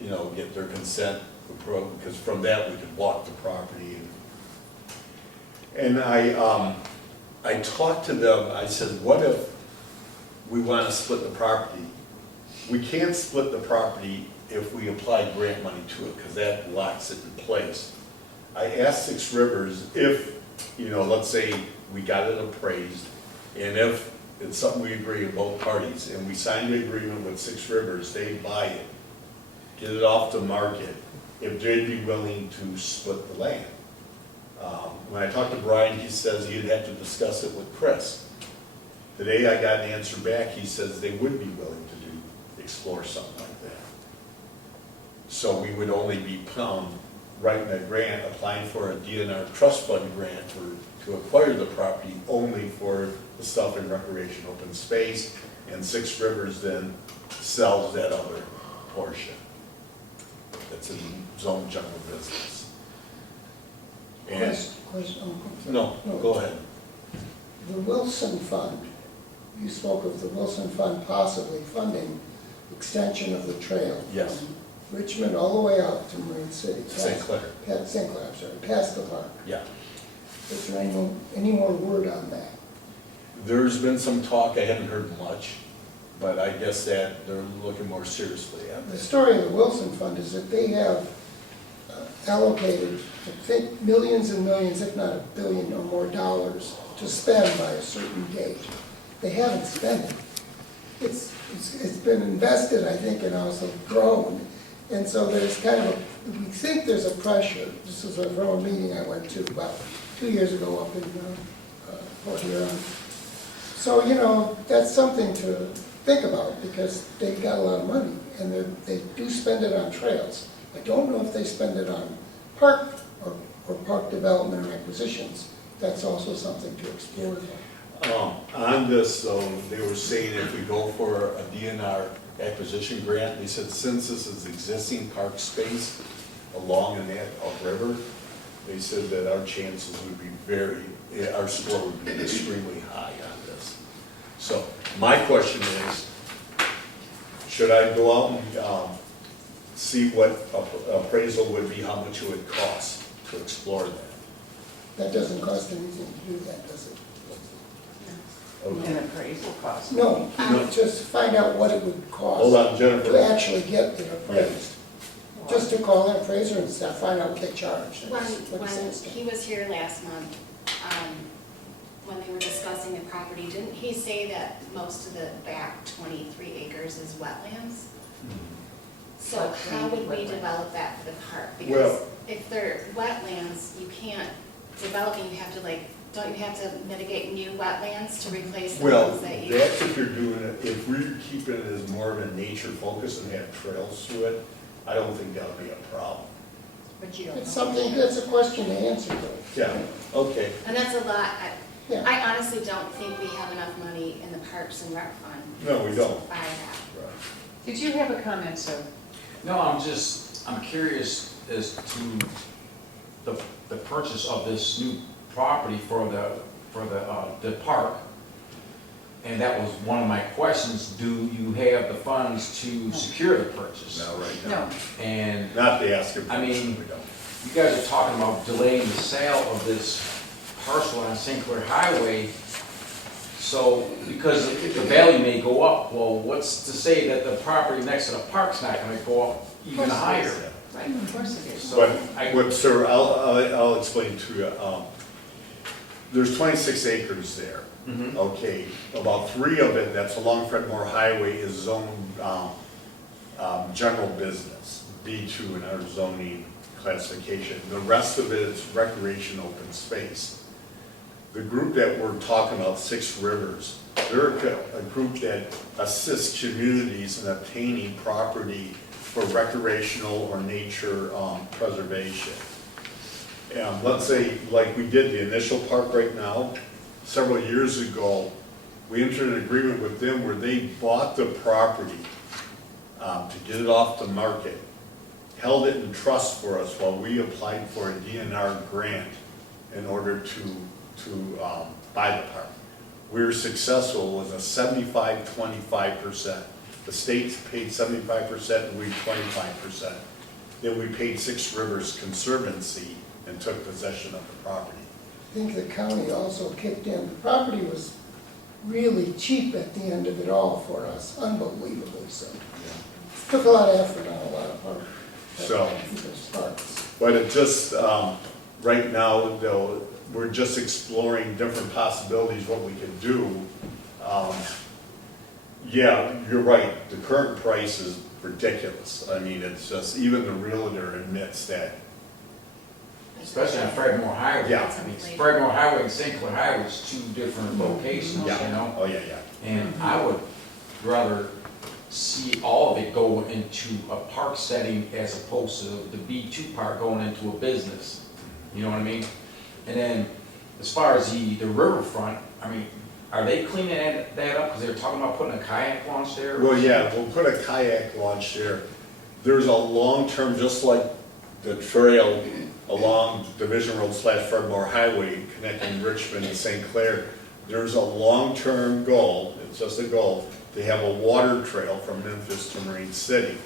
we get their consent, because from that we could walk the property. And I talked to them, I said, what if we want to split the property? We can't split the property if we apply grant money to it, because that locks it in place. I asked Six Rivers if, let's say we got it appraised, and if it's something we agree with both parties, and we signed the agreement with Six Rivers, they buy it, get it off the market, if they'd be willing to split the land. When I talked to Brian, he says he'd have to discuss it with Chris. Today I got an answer back, he says they would be willing to do explore something like that. So we would only be writing a grant, applying for a DNR trust fund grant to acquire the property only for the stuff in recreation open space, and Six Rivers then sells that other portion. That's in zone general business. And, no, go ahead. The Wilson Fund, you spoke of the Wilson Fund possibly funding extension of the trail. Yes. From Richmond all the way out to Marine City. St. Clair. St. Clair, I'm sorry, past the park. Yeah. Is there any more word on that? There's been some talk, I haven't heard much, but I guess that they're looking more seriously at The this. story of the Wilson Fund is that they have allocated, I think, millions and millions, if not $1 billion or more dollars to spend by a certain date. They haven't spent it. It's been invested, I think, and also grown. And so there's kind of we think there's a pressure. This is from a meeting I went to about 2 years ago up in Port Huron. So, you know, that's something to think about because they've got a lot of money and they do spend it on trails. I don't know if they spend it on park or park development or acquisitions. That's also something to explore. On this, though, they were saying if we go for a DNR acquisition grant, they said since this is existing park space along in that upriver, they said that our chances would be our score would be extremely high on this. So my question is, should I go out and see what appraisal would be, how much it would cost to explore that? That doesn't cost anything to do that, does it? An appraisal cost. No, No. just find out what it would Hold cost on, Jennifer. to actually get it appraised. Just to call an appraiser and stuff, find out what they charge. When What's the he was here last month, when they were discussing the property, didn't he say that most of the back 23 acres is wetlands? So how would we develop that for the park? Because Well- if they're wetlands, you can't develop, and you have to don't you have to mitigate new wetlands to replace the Well, ones that you? that's if you're doing it, if we're keeping it as more of a nature focus and have trails through it, I don't think that'll be a problem. But you don't know. It's something, that's a question to answer though. Yeah, okay. And that's a lot. Yeah. I honestly don't think we have enough money in the Parks and Rec Fund. No, we don't. To buy that. Did you have a comment, sir? No, I'm curious as to the purchase of this new property for the park. And that was one of my questions, do you have the funds to secure the purchase? Not right No. now. And Not the asking I mean- price, we don't. you guys are talking about delaying the sale of this parcel on St. Clair Highway. So, because the value may go up, well, what's to say that the property next to the park's not gonna go up even higher? Right, of course it is. So I, But, sir, I'll explain to you. There's 26 acres there. Mhm. Okay, about 3 of it, that's along Fredmore Highway, is zoned general business, B2 in our zoning classification. The rest of it is recreation open space. The group that we're talking about, Six Rivers, they're a group that assists communities in obtaining property for recreational or nature preservation. Let's say, like we did the initial park right now, several years ago, we entered an agreement with them where they bought the property to get it off the market, held it in trust for us while we applied for a DNR grant in order to buy the park. We were successful, it was a 75-25%. The state paid 75% and we 25%. Then we paid Six Rivers Conservancy and took possession of the property. I think the county also kicked in. The property was really cheap at the end of it all for us, unbelievably so. Took a lot of effort on a lot of people's parts. But it just, right now, though, we're just exploring different possibilities, what we can do. Yeah, you're right, the current price is ridiculous. I mean, it's just, even the realtor admits that. especially on Fredmore Highway. Yeah. I mean, Fredmore Highway and St. Clair Highway is 2 different locations, you know? Oh, yeah, yeah. And I would rather see all of it go into a park setting as opposed to the B2 park going into a business. You know what I mean? And then, as far as the riverfront, I mean, are they cleaning that up? Because they were talking about putting a kayak launch there? Well, yeah, we'll put a kayak launch there. There's a long-term, just like the trail along Division Road / Fredmore Highway connecting Richmond and St. Clair. There's a long-term goal, it's just a goal, to have a water trail from Memphis to Marine City.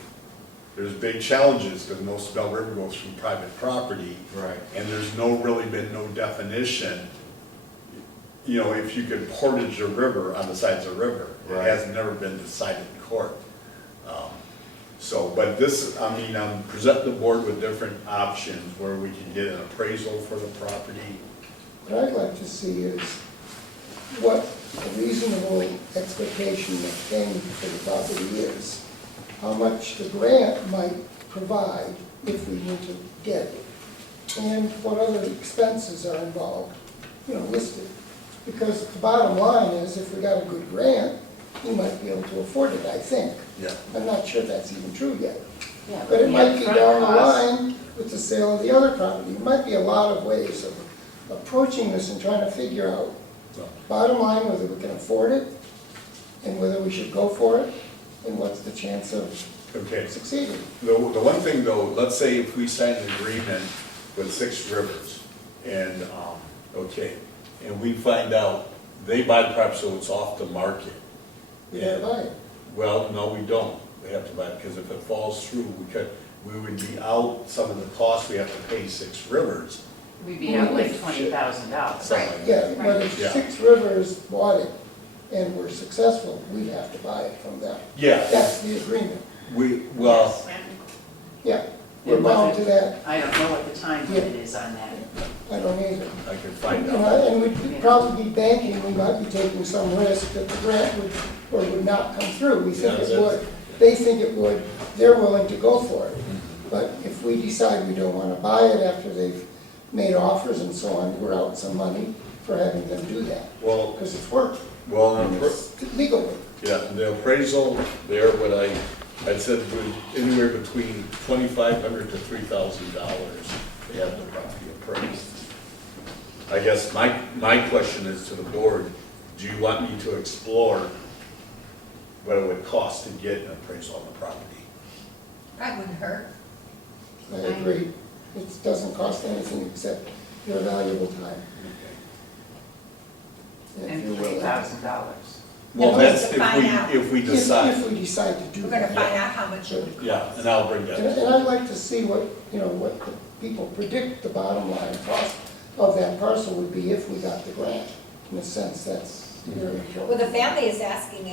There's big challenges because most of Bell River goes from private property. Right. And there's really been no definition, you know, if you could portage a river on the sides of the river. It Right. has never been decided in court. But this, I mean, I'm presenting the board with different options where we can get an appraisal for the property. What I'd like to see is what a reasonable expectation of paying for the property is, how much the grant might provide if we need to get it, and what other expenses are involved, you know, listed. Because the bottom line is, if we got a good grant, we might be able to afford it, I think. Yeah. I'm not sure that's even true yet. Yeah, But it the might be upfront down the cost- line with the sale of the other property. It might be a lot of ways of approaching this and trying to figure out, bottom line, whether we can afford it, and whether we should go for it, and what's the chance of Okay. succeeding. The one thing though, let's say if we sign an agreement with Six Rivers and, and we find out they buy the property so it's off the market. We gotta buy it. Well, no, we don't. We have to buy it because if it falls through, we would be out some of the costs we have to pay Six Rivers. We'd be out like $20,000. something like Yeah, that. but if Yeah. Six Rivers bought it and were successful, we'd have to buy it from them. Yeah, That's the agreement. well, Yeah, we're It bound wasn't- to that. I don't know what the time limit is on that. I don't either. I could find You know, out. and we'd probably be banking, we might be taking some risk that the grant would, or would not come through. We think Yeah, it that's- would, they think it would, they're willing to go for it. But if we decide we don't want to buy it after they've made offers and so on, we're out some money for having them do that. Well, Because it's work, and it's legal work. yeah, the appraisal there, I'd said was anywhere between $2,500 to $3,000 to have the property appraised. I guess my question is to the board, do you want me to explore what it would cost to get an appraisal on the property? That wouldn't hurt. I agree. It doesn't cost anything except your valuable time. If And you're willing. $3,000. Well, Yeah, that's just to find out. if we decide, If we decide to do We're gonna that. find out how much it would cost. yeah, and I'll bring that. And I'd like to see what, you know, what the people predict the bottom line cost of that parcel would be if we got the grant. In a sense, that's very important. Well, the family is asking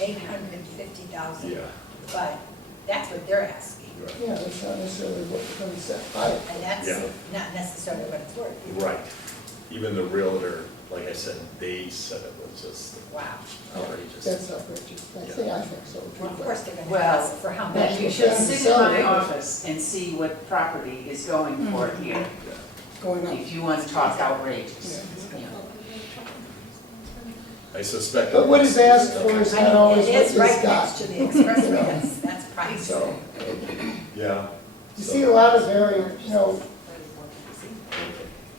850,000. Yeah, But that's what they're asking, right. Yeah, that's not necessarily what we're gonna set by it. and that's Yeah. not necessarily what it's worth. Right. Even the realtor, like I said, they said it was just Wow. outrageous. That's outrageous. I think so too. Well, of course, they're gonna Well, ask for how Then much. you should sit in my office and see what property is going for here, Going up. if you want to talk outrageous. Yeah. You know. I suspect. But what is asked for is I not mean, always it what is is right got. next to the expressway, that's price. So, Yeah. you see a lot of very, you know,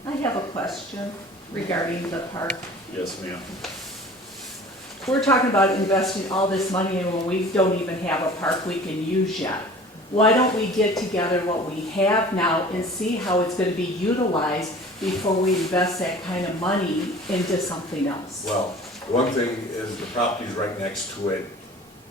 I have a question regarding the park. Yes, ma'am. We're talking about investing all this money in when we don't even have a park we can use yet. Why don't we get together what we have now and see how it's gonna be utilized before we invest that kind of money into something else? Well, one thing is the property's right next to it.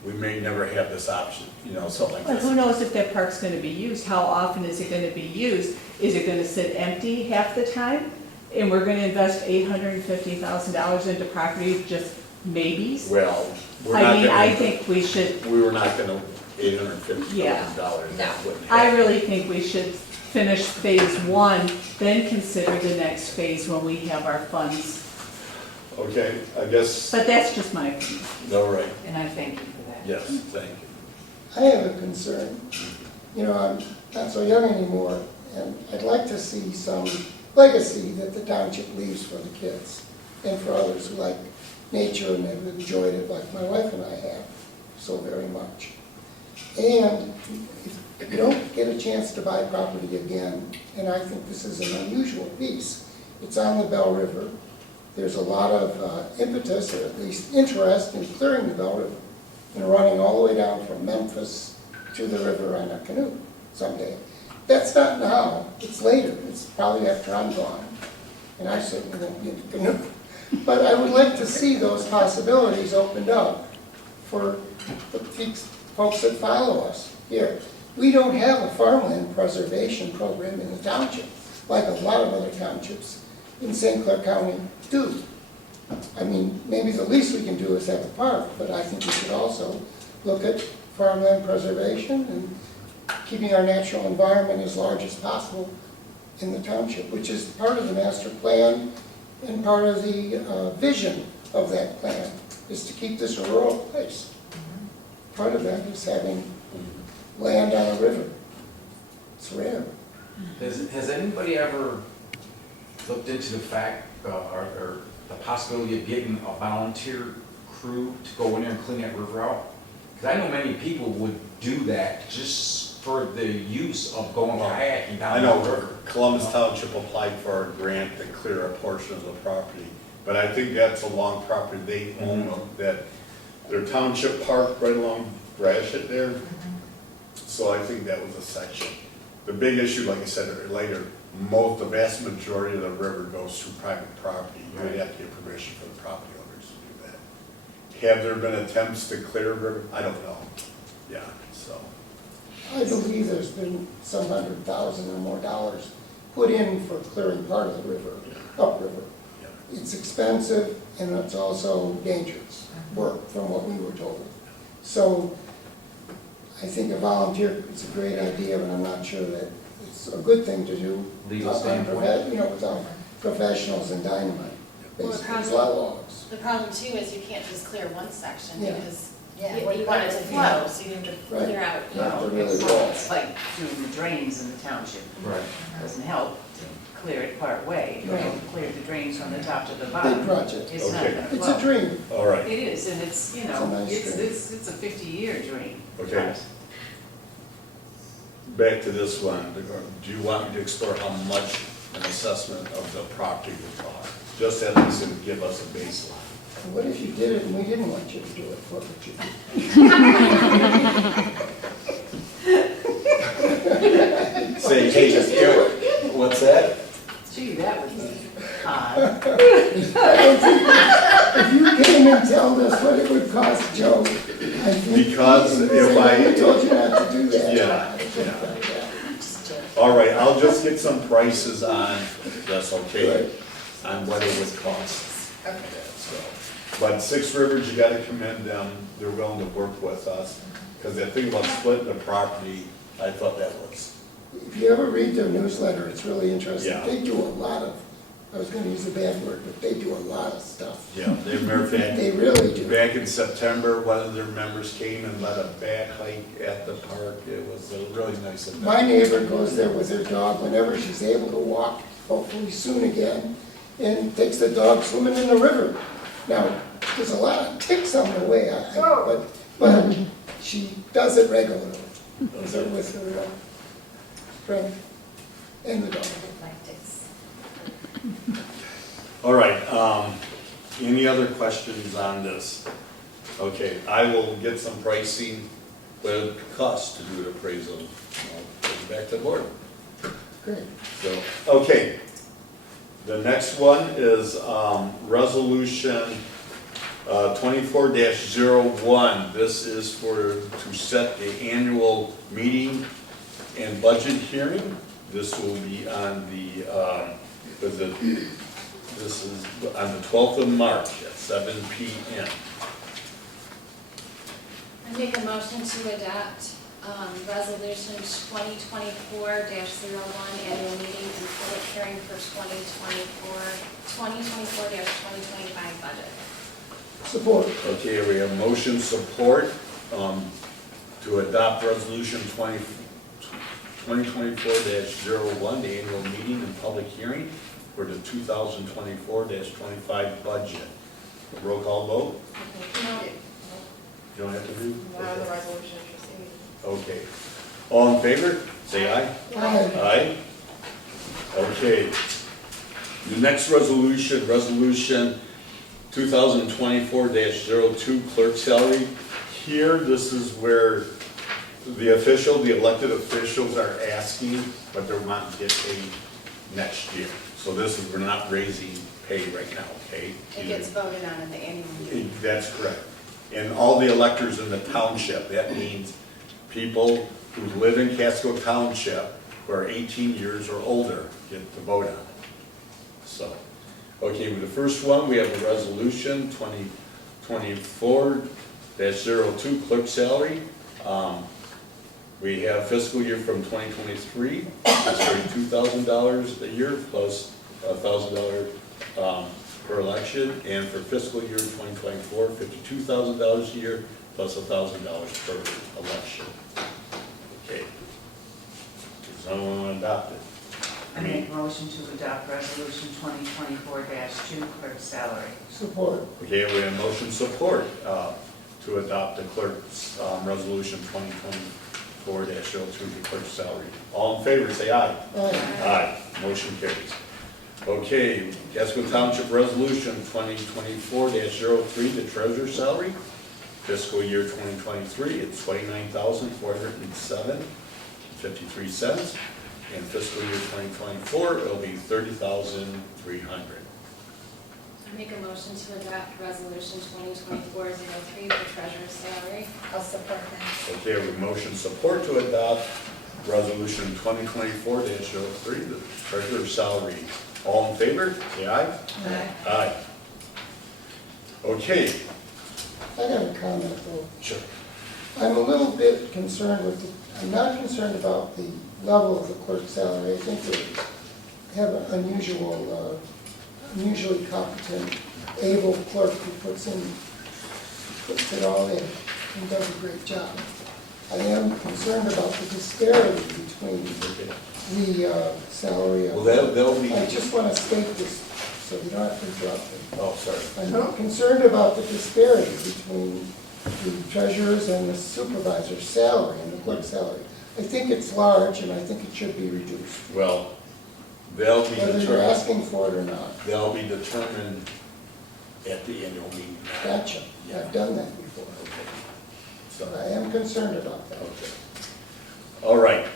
We may never have this option, you know, something like But who this. knows if that park's gonna be used? How often is it gonna be used? Is it gonna sit empty half the time? And we're gonna invest $850,000 into property, just maybes? Well, we're not I mean, I gonna, think we should, we were not gonna, $850,000. No. I really think we should finish phase one, then consider the next phase when we have our funds. Okay, I guess, But that's just my opinion. all right, And I thank you for that. yes, thank you. I have a concern. You know, I'm not so young anymore, and I'd like to see some legacy that the township leaves for the kids and for others who like nature and have enjoyed it like my wife and I have so very much. And if you don't get a chance to buy property again, and I think this is an unusual piece, it's on the Bell River. There's a lot of impetus, or at least interest, in clearing the Bell River and running all the way down from Memphis to the river on a canoe someday. That's not now, it's later, it's probably after I'm gone, and I certainly won't be in a canoe. But I would like to see those possibilities opened up for the folks that follow us here. We don't have a farmland preservation program in the township, like a lot of other townships in St. Clair County do. I mean, maybe the least we can do is have a park, but I think we should also look at farmland preservation and keeping our natural environment as large as possible in the township, which is part of the master plan and part of the vision of that plan, is to keep this a rural place. Part of that is having land on a river. It's rare. Has anybody ever looked into the fact, or the possibility of getting a volunteer crew to go in there and clean that river out? Because I know many people would do that just for the use of going kayaking I down know the river. Columbus Township applied for a grant to clear a portion of the property, but I think that's a long property they own, that their township park right along Gratiot there. So I think that was a section. The big issue, like I said later, the vast majority of the river goes through private property. You would have to get permission from the property owners to do that. Have there been attempts to clear a river? I don't know. Yeah, so. I believe there's been some $100,000 or more put in for clearing part of the river, upriver. Yeah. It's expensive and it's also dangerous work from what we were told. So I think a volunteer, it's a great idea, but I'm not sure that it's a good thing to do. Legal standpoint. You know, without professionals and dynamite. Well, the Basically, it's lot logs. The problem too is you can't just clear one section Yeah. because Yeah, you what want it to about- flow, so you have to Right. clear out, you You have know. to really walk. It's like doing the drains in the township. Right. Doesn't help to clear it part way. If you don't clear the drains from the top to the Big bottom, project. it's not Okay. gonna It's a flow. dream. All right, It is, and it's, you It's a know, nice it's dream. a 50-year dream. okay. Back to this one. Do you want me to explore how much an assessment of the property would cost? Just at least to give us a baseline. And what if you did it and we didn't want you to do it? What would you do? Say, hey, just do it. What's that? Gee, that would be odd. I don't think if you came and told us what it would cost, Joe, I think. Because if I told you not to do that. Yeah, All right, I'll just get some prices on, that's okay, on what it would cost. Okay. So, but Six Rivers, you gotta commend them, they're willing to work with us, because that thing about splitting the property, I thought that was, If you ever read their newsletter, it's really interesting. Yeah. They do a lot of, I was gonna use a bad word, but they do a lot of stuff. yeah, they, matter of fact, They really do. back in September, one of their members came and led a back hike at the park, it was a really nice event. My neighbor goes there with her dog whenever she's able to walk, hopefully soon again, and takes the dog swimming in the river. Now, there's a lot of ticks on the way, but she does it regularly. Goes there with her friend and the dog. All right, any other questions on this? Okay, I will get some pricing, what it would cost to do an appraisal. I'll bring it back to the board. Great. So, okay. The next one is resolution 24-01. This is to set the annual meeting and budget hearing. This will be on this is on the 12th of March at 7 p.m. I make a motion to adopt resolution 2024-01, annual meeting and public hearing for 2024-2025 budget. Support. Okay, we have motion support to adopt resolution 2024-01, the annual meeting and public hearing for the 2024-25 budget. Roll call vote? No, You don't have to do? not on the resolution, trustee. Okay. All in favor, say aye. Aye. Aye. Okay. The next resolution, resolution 2024-02, clerk salary. Here, this is where the elected officials are asking what they want to get paid next year. So this is, we're not raising pay right now, okay? It gets voted on at the annual meeting. That's correct. And all the electors in the township, that means people who live in Casco Township who are 18 years or older get to vote on it. So, okay, with the first one, we have a resolution 2024-02, clerk salary. We have fiscal year from 2023, it's $32,000 a year plus $1,000 per election, and for fiscal year 2024, $52,000 a year plus $1,000 per election. Okay. Does someone want to adopt it? I make a motion to adopt resolution 2024-2, clerk salary. Support. Okay, we have motion support to adopt the clerk's resolution 2024-02, the clerk's salary. All in favor, say aye. Aye. Aye. Motion carries. Okay, Casco Township Resolution 2024-03, the treasurer's salary. Fiscal year 2023, it's $29,407.53. And fiscal year 2024, it'll be $30,300. I make a motion to adopt resolution 2024-03, the treasurer's salary. I'll support that. Okay, with motion support to adopt resolution 2024-03, the treasurer's salary. All in favor, say aye. Aye. Aye. Okay. I got a comment though. Sure. I'm a little bit concerned with, I'm not concerned about the level of the clerk's salary. I think we have an unusually competent, able clerk who puts it all in and does a great job. I am concerned about the disparity between the salary of. Well, that'll be. I just want to state this, so you don't have to interrupt me. Oh, sorry. I'm concerned about the disparity between the treasurer's and the supervisor's salary and the clerk's salary. I think it's large, and I think it should be reduced, Well, they'll be whether you're determined, asking for it or not. they'll be determined at the annual meeting. Gotcha, I've done that before, So, but I am concerned about that. okay. All right.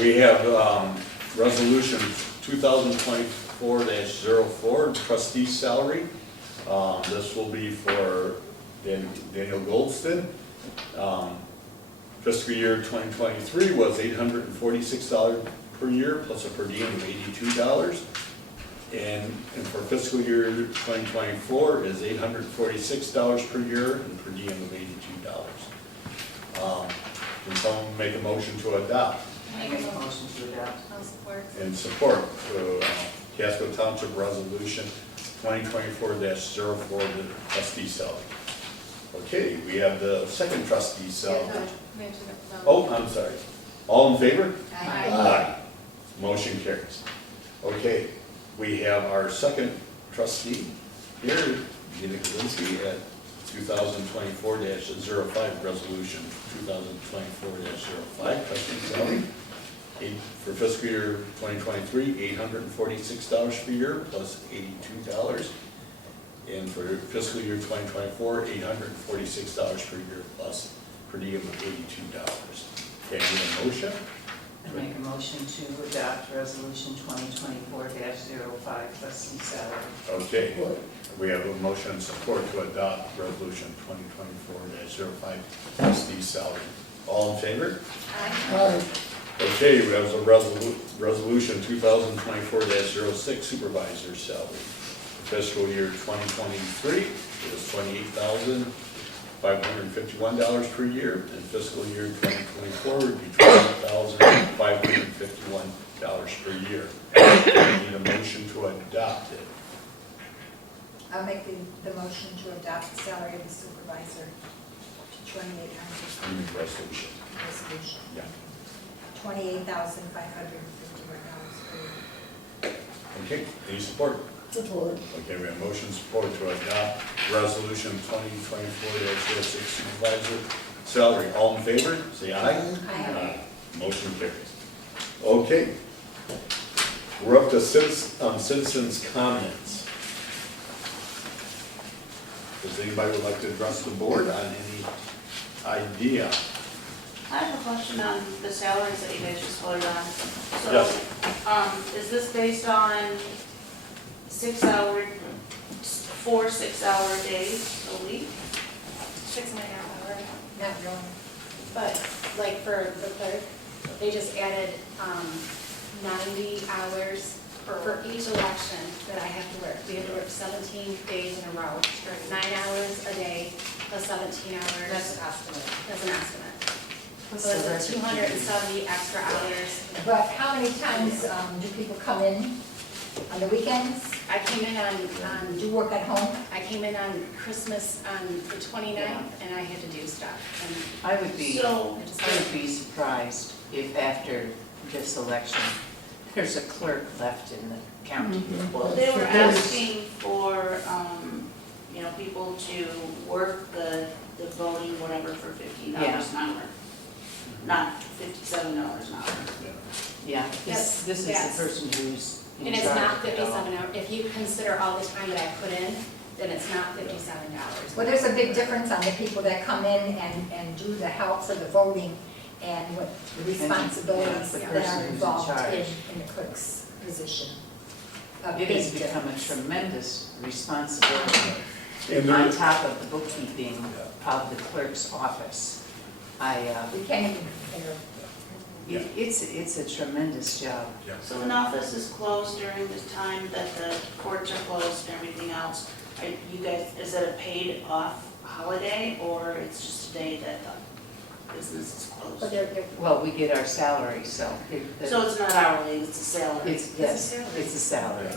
We have resolution 2024-04, trustee salary. This will be for Daniel Goldston. Fiscal year 2023 was $846 per year plus a per diem of $82. And for fiscal year 2024 is $846 per year and per diem of $82. Can someone make a motion to adopt I make a motion to adopt. I'll support. and support to Casco Township Resolution 2024-04, the trustee salary? Okay, we have the second trustee salary. Oh, I'm sorry. All in favor? Aye. Aye. Motion carries. Okay, we have our second trustee here, Gina Kalinski, at 2024-05, resolution 2024-05, trustee salary. For fiscal year 2023, $846 per year plus $82. And for fiscal year 2024, $846 per year plus per diem of $82. Okay, I need a motion? I make a motion to adopt resolution 2024-05, trustee salary. Okay, we have a motion and support to adopt resolution 2024-05, trustee salary. All in favor? Aye. Okay, we have a resolution 2024-06, supervisor salary. Fiscal year 2023, it was $28,551 per year, and fiscal year 2024 would be $28,551 per year. We need a motion to adopt it. I'll make the motion to adopt the salary of the supervisor to $2,800 Resolution. resolution. Yeah. $28,551 per year. Okay, any support? Support. Okay, we have motion support to adopt resolution 2024-06 supervisor salary. All in favor, say aye. Aye. Motion carries. Okay. We're up to citizens' comments. Does anybody would like to address the board on any idea? I have a question on the salaries that you guys just voted on. So, Yes. is this based on 4 6-hour days a week? 6.5 hours. Not really. But like for the clerk, they just added 90 hours for each election that I have to work. We have to work 17 days in a row, 9 hours a day plus 17 hours. That's an estimate. That's an estimate. What's So the it's 270 extra hours. But how many times do people come in on the weekends? I came in on, Do you work at home? I came in on Christmas on the 29th and I had to do stuff. I would be So, surprised if after this election, there's a clerk left in the county. well, they were asking for, people to work the voting, whatever, for $15 an hour. Not $57 an hour. Yeah, Yes, this is yes. the person who's in And it's charge not of it all. 57 hours. If you consider all the time that I put in, then it's not $57. Well, there's a big difference on the people that come in and do the help for the voting and what the responsibilities the that person are who's in involved charge. in the clerk's position. A It has big become a difference. tremendous responsibility And on there, top of the bookkeeping of the clerk's office. We can't even compare. It's a tremendous job. So an office is closed during the time that the courts are closed and everything else. You guys, is it a paid off holiday or it's just a day that the business is But closed? they're, Well, we get our salary, so. So it's not hourly, it's a salary? Yes, salary. it's a salary.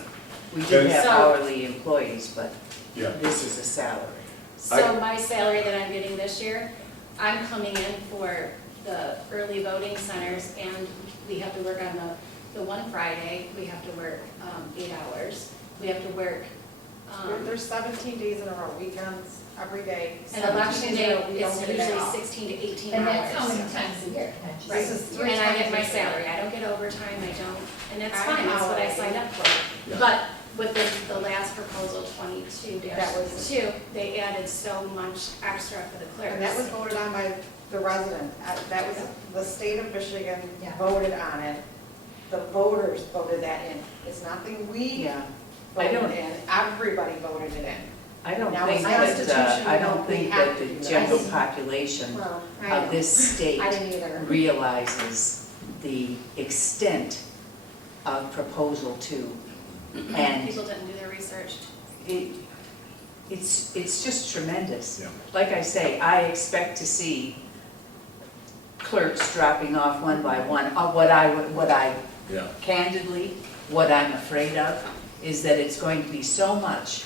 We do have So- hourly employees, but yeah, this is a salary. So my salary that I'm getting this year, I'm coming in for the early voting centers and we have to work on the one Friday, we have to work 8 hours. We have to work, There's 17 days in a row, weekends, every day. an election 17 days in a row, day, we don't it's get a day usually off. 16 to 18 and that's how hours. many times a year? Can't you Right, say? This is 3 and I get times my a year. salary, I don't get overtime, I don't, and that's I'm fine, that's what I hourly. signed up for. Yeah. But with the last proposal, 22-2, That was- they added so much extra for the clerks. And that was voted on by the resident. That was, the state of Michigan Yeah. voted on it. The voters voted that in. It's nothing we Yeah. I voted don't- in, everybody voted it in. I don't Now, think it's that, constitutional, I don't we think have that to the do that. general population Well, of this state I didn't either. realizes the extent of Proposal 2. And People didn't do their research. it's just tremendous. Yeah. Like I say, I expect to see clerks dropping off one by one. What I yeah. candidly, what I'm afraid of is that it's going to be so much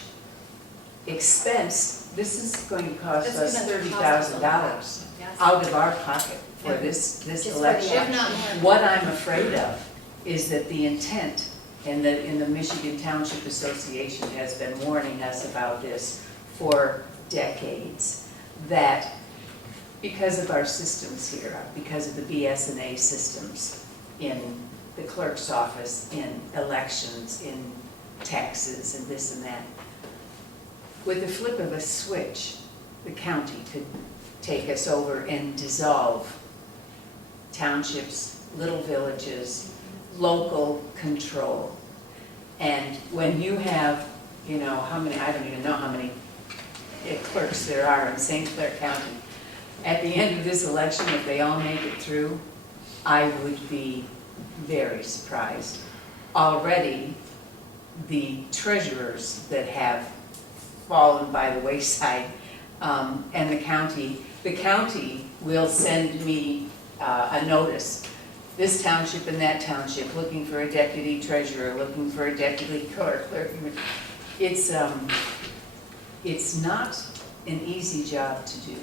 expense. This is going to cost It's us gonna cost us a lot. $30,000 Yes. out of our pocket for this Just for the election. If not more. What I'm afraid of is that the intent, and that in the Michigan Township Association has been warning us about this for decades, that because of our systems here, because of the BS&A systems in the clerk's office, in elections, in taxes, and this and that, with the flip of a switch, the county could take us over and dissolve townships, little villages, local control. And when you have, how many, I don't even know how many clerks there are in St. Clair County, at the end of this election, if they all make it through, I would be very surprised. Already, the treasurers that have fallen by the wayside, and the county will send me a notice. This township and that township, looking for a deputy treasurer, looking for a deputy clerk. It's not an easy job to do.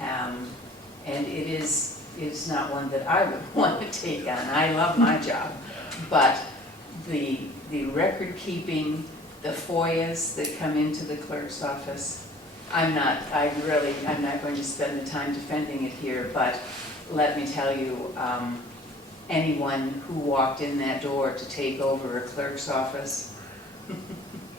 And it's not one that I would want to take on. I love my job, but the record keeping, the FOIAs that come into the clerk's office. I'm not going to spend the time defending it here, but let me tell you, anyone who walked in that door to take over a clerk's office,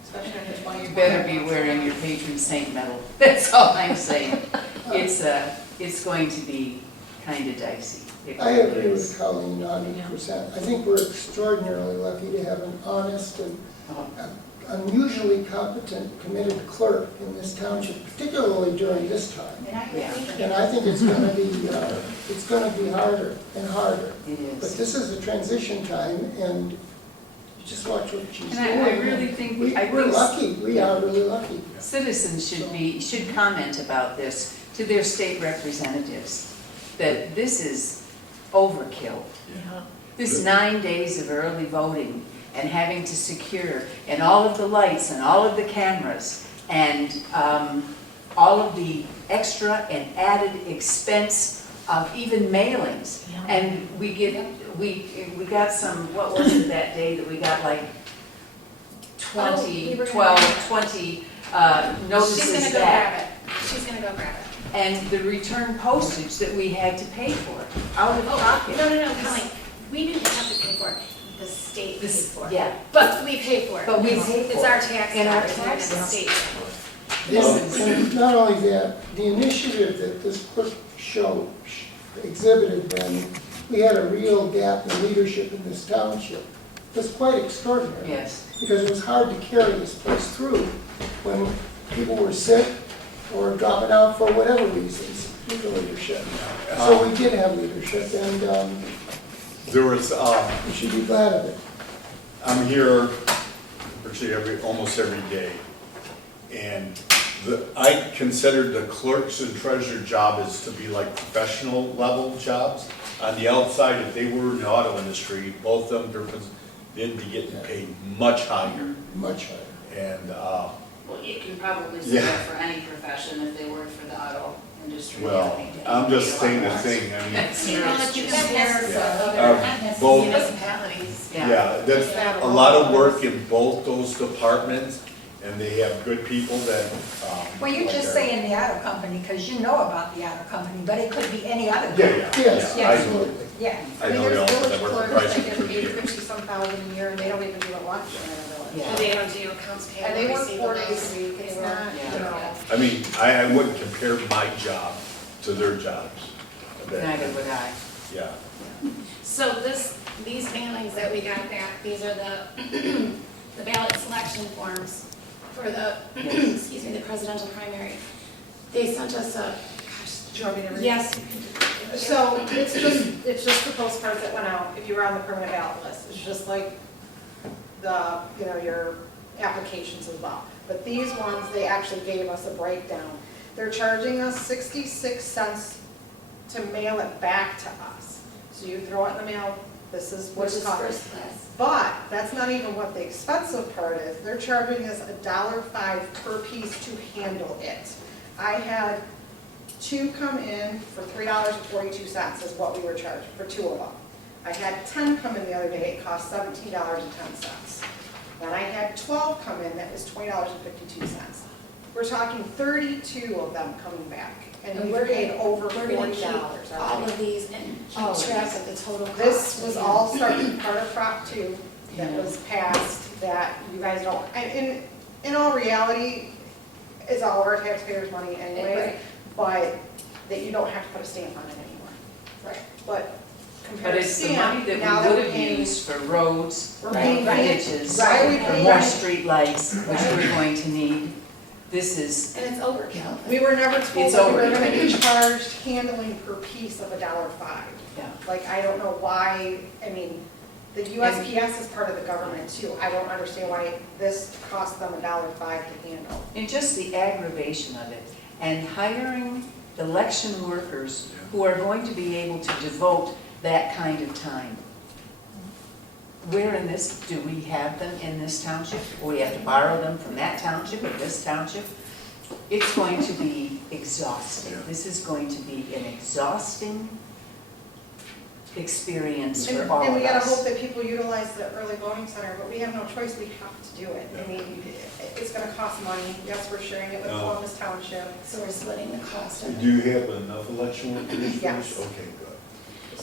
Especially if it's one you better be wearing your patron saint medal. That's all I'm saying. It's going to be kind of dicey. It I really agree is. with Colleen 100%. I think we're extraordinarily lucky to have an honest and unusually competent, committed clerk in this township, particularly during this time. And I Yeah. agree. And I think it's going to be harder and harder. It But is. this is a transition time, and you just watch what she's doing. And I really think, We're lucky, we are really lucky. citizens should comment about this to their state representatives, that this is overkill. This 9 days of early voting and having to secure, and all of the lights and all of the cameras and all of the extra and added expense of even mailings. And we got some, what was it that day that we got like 20 notices She's gonna go back? grab it. She's gonna go grab it. And the return postage that we had to pay for, out of pocket. No, Colleen, we didn't have to pay for it, the state paid for it. Yeah, But we pay for it. But we pay for It's it. our tax And our dollars, not the taxes. state. And not only that, the initiative that this clerk show exhibited when we had a real gap in leadership in this township was quite extraordinary. yes. Because it was hard to carry this place through when people were sick or dropping out for whatever reasons, with the leadership. So we did have leadership, and There was, we should be glad of it. I'm here virtually almost every day. And I considered the clerks and treasurer job is to be like professional level jobs. On the outside, if they were in the auto industry, both of them, they'd be getting paid much higher. Much higher. And, Well, you can probably say Yeah. that for any profession if they work for the auto industry. well, I'm just saying the thing, I mean, You know, if you compare both- municipalities. yeah, there's a lot of work in both those departments, and they have good people that, Well, you're like just that. saying the auto company because you know about the auto company, but it could be any other. Yeah, Yes, yeah, I- absolutely. Yeah. I know they all, There's that work village for clerks Price that and get paid Computer. 50-some thousand a year, and they don't even do a lunch in their village. Yeah. They don't do accounts And they payable, work 4 days a receivables. week, it's not, you know. I mean, I wouldn't compare my job to their jobs. Neither would I. Yeah. So these mailings that we got back, these are the ballot selection forms for the, excuse me, the presidential primary. They sent us a, gosh, Do you want me to read? yes. So it's just the postcards that went out if you were on the permanent ballot list. It's just like the, your applications as well. But these ones, they actually gave us a breakdown. They're charging us 66 cents to mail it back to us. So you throw it in the mail, this is what Which it's is costing. first class. But that's not even what the expensive part is. They're charging us $1.05 per piece to handle it. I had 2 come in for $3.42 is what we were charged for 2 of them. I had 10 come in the other day, it cost $17.10. Then I had 12 come in, that was $20.52. We're talking 32 of them coming back, and we paid over We're gonna keep $40 all already. of these and All keep of track these. of the total cost. This was all starting part of Prop 2 that was passed, that you guys don't, and in all reality, it's all of our taxpayers' money anyway, Right. but that you don't have to put a stamp on it anymore. Right. But But compared to it's the money stamp, now that we that would we're have paying, used for roads, we're for paying, ditches, why are we for paying? more street lights, which we're going to need. This is, And it's overkill. We were never told It's that we were over. gonna be charged handling per piece of $1.05. yeah. Like, I don't know why, I mean, the USPS is part of the government too. I don't understand why this cost them $1.05 to handle. And just the aggravation of it, and hiring election workers who are going to be able to devote that kind of time. Where in this, do we have them in this township? Or we have to borrow them from that township or this township? It's going to be exhausting. This is going to be an exhausting experience And for all and of we gotta hope us. that people utilize the early voting center, but we have no choice, we have to do it. I mean, it's gonna cost money, yes, we're sharing it with No. Columbus Township. So we're splitting the cost of Do it. you have enough election workers for Yes. this? Okay, good.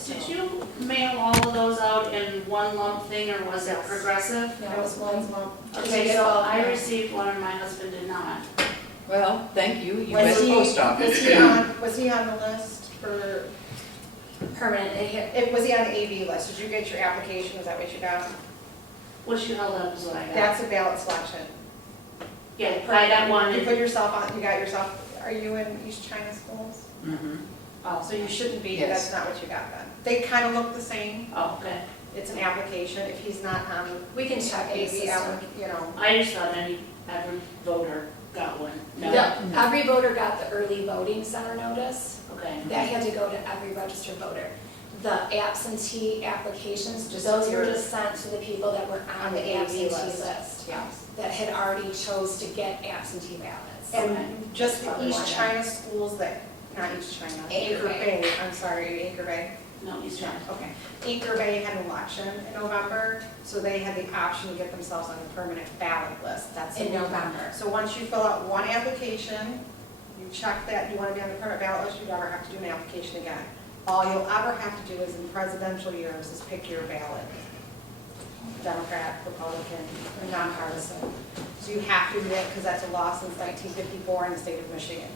Did you mail all of those out in one lump thing, or was it Yes. progressive? No, it was one month. Okay, so I received one and my husband did not. Well, thank you, you Was went to he- post office. Was he on the list for, Permanent, it hit, was he on the AV list? Did you get your application, is that what you got? What you held up is what I got. That's a ballot selection. Yeah, I got one. You and- put yourself on, you got yourself, are you in East China schools? Mhm. Oh, so you shouldn't be, Yes. that's not what you got then. They kind of look the same, Oh, okay. it's an application, if he's not on we can check in the AV, system. you know. I just thought every voter got one. No? No, every voter got the early voting center notice. Okay. That had to go to every registered voter. The absentee applications, Just those were yours. just sent to the people that were on the absentee list. Yes. That had already chose to get absentee ballots. And just the Okay. East China schools that, not East China, Anchor Anchor Bay. Bay, I'm sorry, Anchor Bay. No, he's not. Okay. Anchor Bay had an election in November, so they had the option to get themselves on the permanent ballot list. That's In November. So once you fill out one application, you check that you want to be on the permanent ballot list, you never have to do an application again. All you'll ever have to do is in presidential years is pick your ballot. Democrat, Republican, or nonpartisan. So you have to do that because that's a law since 1954 in the state of Michigan.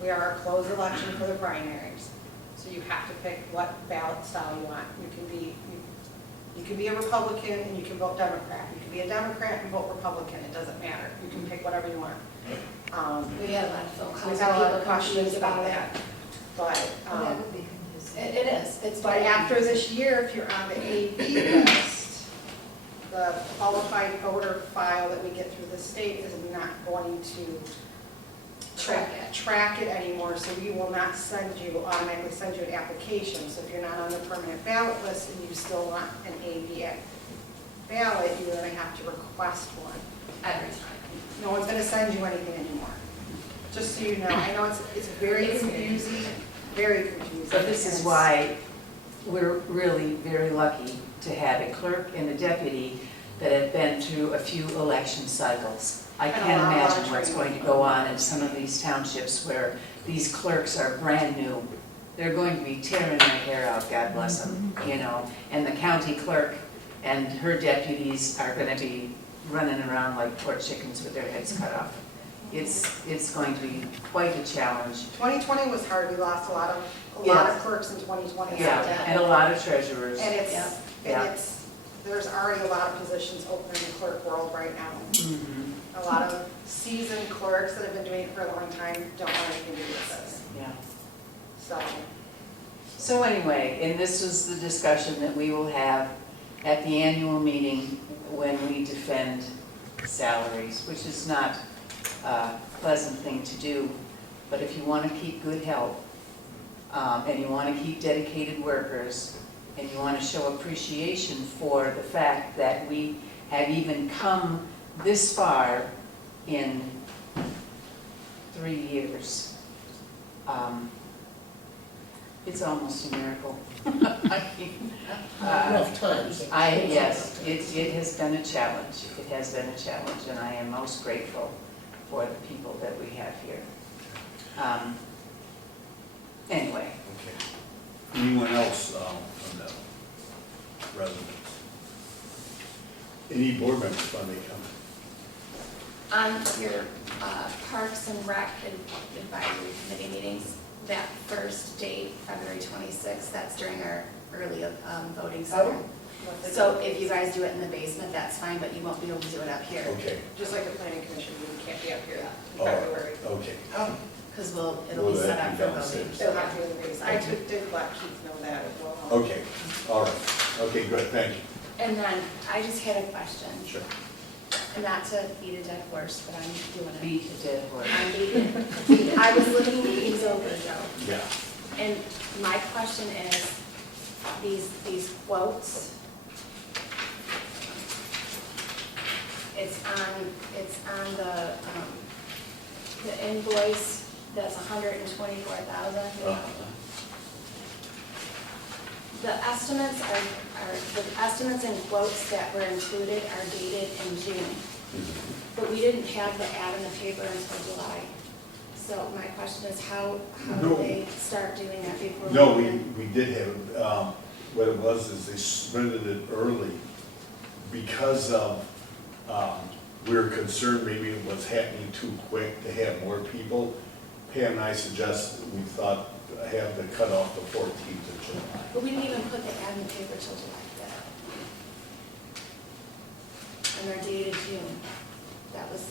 We are a closed election for the primaries. So you have to pick what ballot style you want. You can be a Republican and you can vote Democrat. You can be a Democrat and vote Republican. It doesn't matter. You can pick whatever you want. We had a lot of phone calls. We've had a lot of people questions confused about it. that. But, That would be confusing. It is, it's but very after confusing. this year, if you're on the AV list, the qualified voter file that we get through the state is not going to track it anymore, so we will not automatically send you an application. So if you're not on the permanent ballot list and you still want an AV ballot, you're gonna have to request one. Every time. No one's gonna send you anything anymore. Just so you know, I know it's very It's confusing, very confusing. But this and is it's- why we're really very lucky to have a clerk and a deputy that have been through a few election cycles. I And a can't lot of imagine what's training. going to go on in some of these townships where these clerks are brand new. They're going to be tearing their hair out, God bless them, you know. And the county clerk and her deputies are gonna be running around like poor chickens with their heads cut off. It's going to be quite a challenge. 2020 was hard, we lost a lot of Yeah. clerks in 2020. Yeah, and a lot of treasurers. And Yeah. there's already a lot of positions open in the clerk world right now. Mhm, A lot of seasoned clerks that have been doing it for a long time don't want anything to do with this, yeah. so. So anyway, and this is the discussion that we will have at the annual meeting when we defend salaries, which is not a pleasant thing to do. But if you want to keep good health, and you want to keep dedicated workers, and you want to show appreciation for the fact that we have even come this far in 3 years, it's almost a miracle. I mean, Rough times. yes, it has been a challenge. It has been a challenge, and I am most grateful for the people that we have here. Anyway, Okay. Anyone else from the residents? Any board members want to make comment? On your Parks and Rec Advisory Committee meetings, that first date, February 26th, that's during our early voting center. So if you guys do it in the basement, that's fine, but you won't be able to do it up here. Okay, Just like the planning commission, you can't be up here in Oh. February. okay. Because it'll Will be set that up be for voting. downstairs? They'll have to be in the basement. I did let Keith know that as well. Okay, all right. Okay, good, thank you. And then I just had a question, Sure. and not to beat a dead horse, but I'm doing it. beat the dead horse. I'm beating it. I was looking these over, Joe. Yeah. And my question is, these quotes, it's on the invoice that's $124,000. Uh-huh. The estimates the estimates and quotes that were included are dated in June. But we didn't have the ad in the paper until July. So my question is, how No. did they start doing that before? No, we did have, what it was is they submitted it early because of, we were concerned maybe it was happening too quick to have more people. Pam and I suggested, we thought, have the cutoff the 14th of July. But we didn't even put the ad in the paper till July 5th. And they're dated June. That was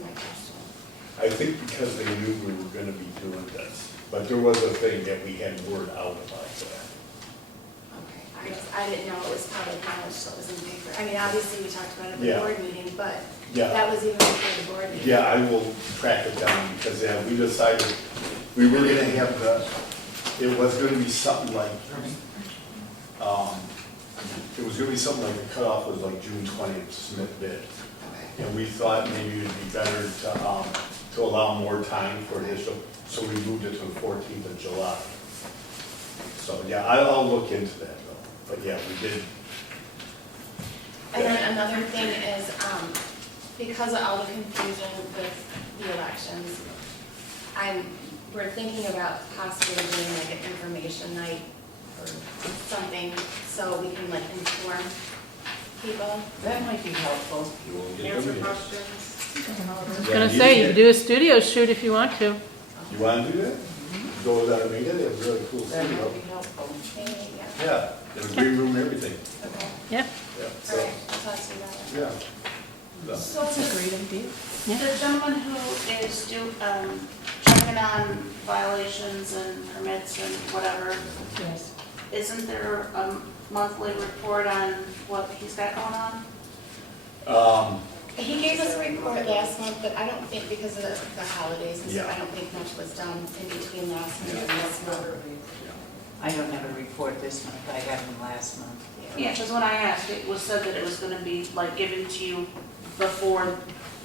my question. I think because they knew we were gonna be doing this, but there was a thing that we had word out about that. Okay, I didn't know it was public knowledge, so it was in the paper. I mean, obviously, we talked about it at the Yeah. board meeting, but Yeah. that was even before the board meeting. Yeah, I will track it down because, yeah, we decided we were gonna have it was gonna be something like, it was gonna be something like the cutoff was like June 20th, submit bid. Okay. And we thought maybe it'd be better to allow more time for initial, so we moved it to the 14th of July. So, yeah, I'll look into that though, but yeah, we did. And then another thing is, because of all the confusion with the elections, we're thinking about possibly doing like an information night or something, so we can like inform people. That might be helpful. You will get Answer them in. questions. I was gonna say, you can do a studio shoot if you want to. You wanna do that? Go with that, meeting, they have really cool That studio. might be helpful. Maybe, yeah. Yeah, they have a green room and everything, Okay, Yeah. yeah, all so, right, I'll talk to you about it. yeah. So, So That's a great idea. the gentleman who is checking on violations and permits and whatever, Yes. isn't there a monthly report on what he's got going on? He gave us a report last month, but I don't think, because of the holidays and stuff, Yeah. I don't think much was done in between last month and this month. I don't have a report this month, I got them last month. Yeah, because when I asked, it was said that it was gonna be like given to you before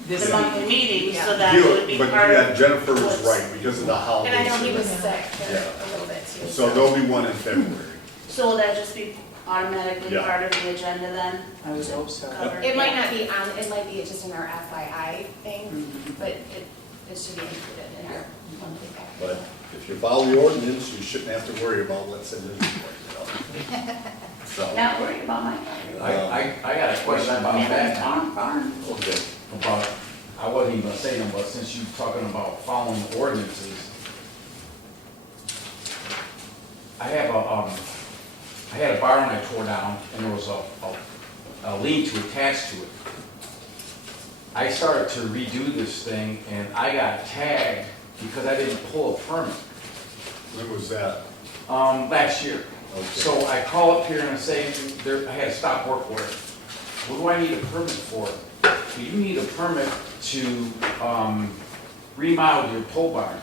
This the monthly meeting, so that You- would be but part yeah, of. Jennifer was what's- right, because of the holidays. And I know he was sick Yeah. a little bit too. So there'll be one in February. So will that just be automatically Yeah. part of the agenda then? I would hope so. Covered? It might not be on, it might be just in our FYI thing, Mhm. but it should be included in our monthly package. But if you follow the ordinance, you shouldn't have to worry about what's in the report, you know? So, Not worried about my. I got a question about that. Farm. okay. About, I wasn't even gonna say them, but since you're talking about following ordinances, I had a barn I tore down, and there was a lean-to attached to it. I started to redo this thing, and I got tagged because I didn't pull a permit, When was that? last year. Okay. So I call up here and I say, I had to stop work order. What do I need a permit for? Do you need a permit to remodel your pole barn?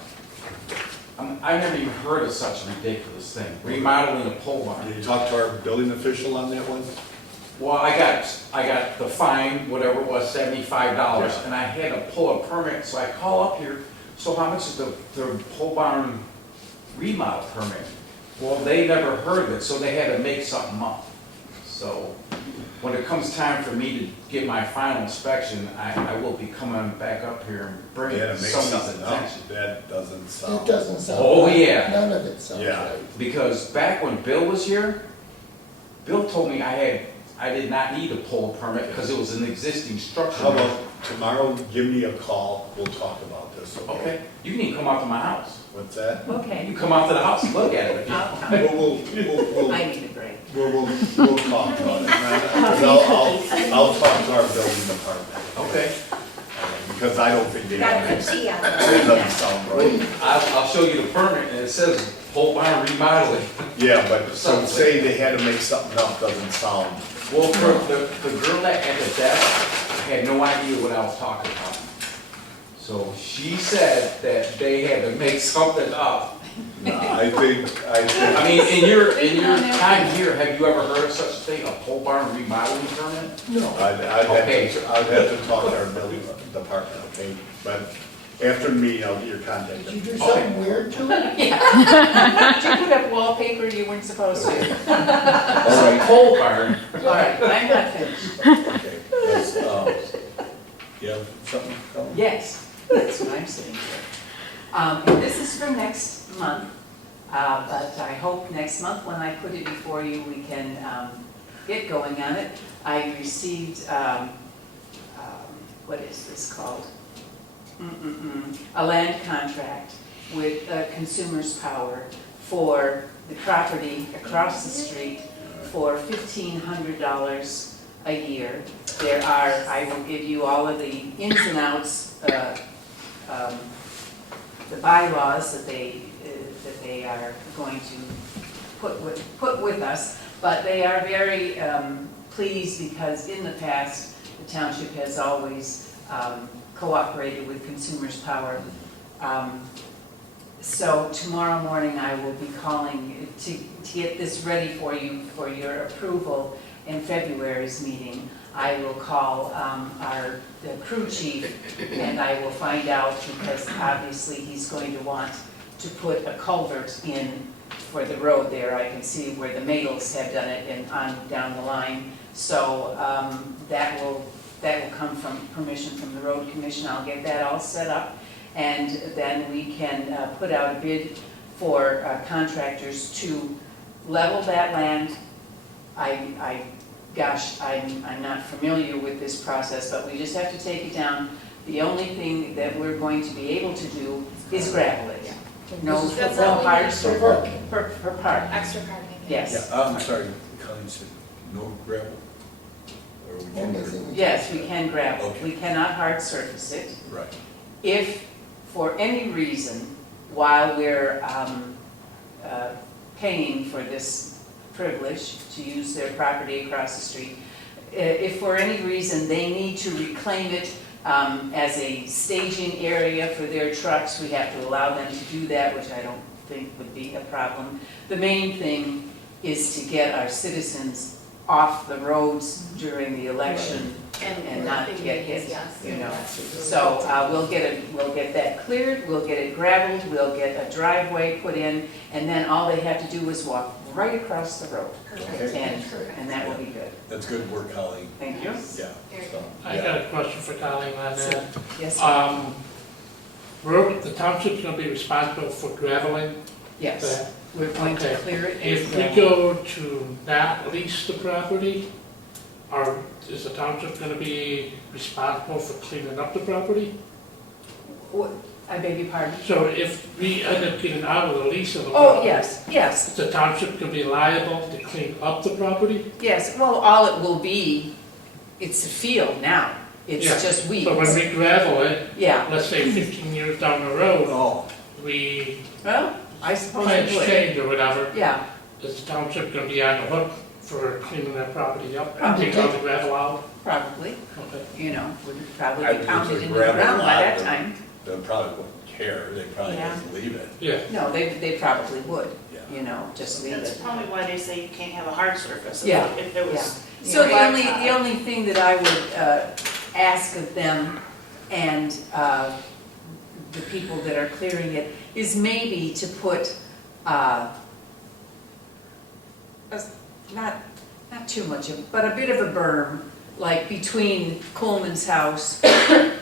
I've never even heard of such a ridiculous thing, remodeling a pole barn. Did you talk to our building official on that one? Well, I got the fine, whatever it was, $75, Yeah. and I had to pull a permit, so I call up here, so how much is the pole barn remodel permit? Well, they never heard of it, so they had to make something up. So when it comes time for me to get my final inspection, I will be coming back up here and bringing Yeah, make someone's something up. attention. That doesn't sound. It doesn't sound Oh, right. yeah. None of it sounds Yeah. right. Because back when Bill was here, Bill told me I did not need to pull a permit because it was an existing structure. How about tomorrow, give me a call, we'll talk about this, okay? Okay, you can even come out to my house. What's that? You Okay. can come out to the house and look at it if you want. We'll I need a break. We'll talk about it. I'll talk to our building department. Okay, Because I don't think they. Got a good tea on It it. doesn't sound right. I'll show you the permit and it says pole barn remodeling. Yeah, but so saying they had to make something up doesn't sound. Well, for the girl at the desk had no idea what I was talking about. So she said that they had to make something up. No, I think. I mean, in your time here, have you ever heard of such a thing, a pole barn remodeling permit? No. I'd Okay. have to talk to our building department, okay? But After the meeting, I'll get your contact. Did you do something weird to it? Did you put up wallpaper you weren't supposed to? All right. Pole barn. All right, I'm not finished. Okay, that's, you have something coming? Yes, that's what I'm saying here. And this is for next month, but I hope next month when I put it before you, we can get going on it. I received, what is this called? A land contract with Consumers Power for the property across the street for $1,500 a year. There are, I will give you all of the ins and outs, the bylaws that they are going to put with us, but they are very pleased because in the past, the township has always cooperated with Consumers Power. So tomorrow morning, I will be calling to get this ready for you for your approval in February's meeting. I will call the crew chief and I will find out, because obviously he's going to want to put a culvert in for the road there. I can see where the Maples have done it and on down the line. So that will come from permission from the road commission. I'll get that all set up, and then we can put out a bid for contractors to level that land. Gosh, I'm not familiar with this process, but we just have to take it down. The only thing that we're going to be able to do is gravel it. No, That's no all we hard need. surface, per part, Extra parking. yes. Yeah, I'm sorry, Colleen said no gravel? Or we can Only thing we Yes, we can gravel. Okay. We cannot hard surface it. Right. If, for any reason, while we're paying for this privilege to use their property across the street, if for any reason they need to reclaim it as a staging area for their trucks, we have to allow them to do that, which I don't think would be a problem. The main thing is to get our citizens off the roads during the election and not get hit, Yes. you know. So we'll get that cleared, we'll get it gravelled, we'll get a driveway put in, and then all they have to do is walk right across the road. Okay. And that will be good. That's good work, Colleen. Thank you. Yeah. so, I yeah. got a question for Colleen on that. Yes, sir. The township's gonna be responsible for graveling Yes. that. We're going to Okay. clear it. If we go to not lease the property, is the township gonna be responsible for cleaning up the property? I beg your pardon? So if we end up getting out of the lease of the Oh, property, yes, yes, is the township gonna be liable to clean up the property? yes. Well, all it will be, it's a field now. It's Yeah, just weeds. But when we gravel it, Yeah, let's say 15 years down the road, Oh, we well, I suppose plans it would. change or whatever, Yeah, is the township gonna be on the hook for cleaning that property up? Probably. Take all the gravel out? probably, Okay. you know, would probably I be think counted it's a in the gravel ground by lot, that but- time. they probably wouldn't care, they probably Yeah. just leave it, Yeah. No, they probably would, yeah. you know, just leave That's it. probably why they say you can't have a hard surface. Yeah, If there was. So the blacktop. only thing that I would ask of them and the people that are clearing it is maybe to put, not too much of, but a bit of a berm, like between Coleman's house and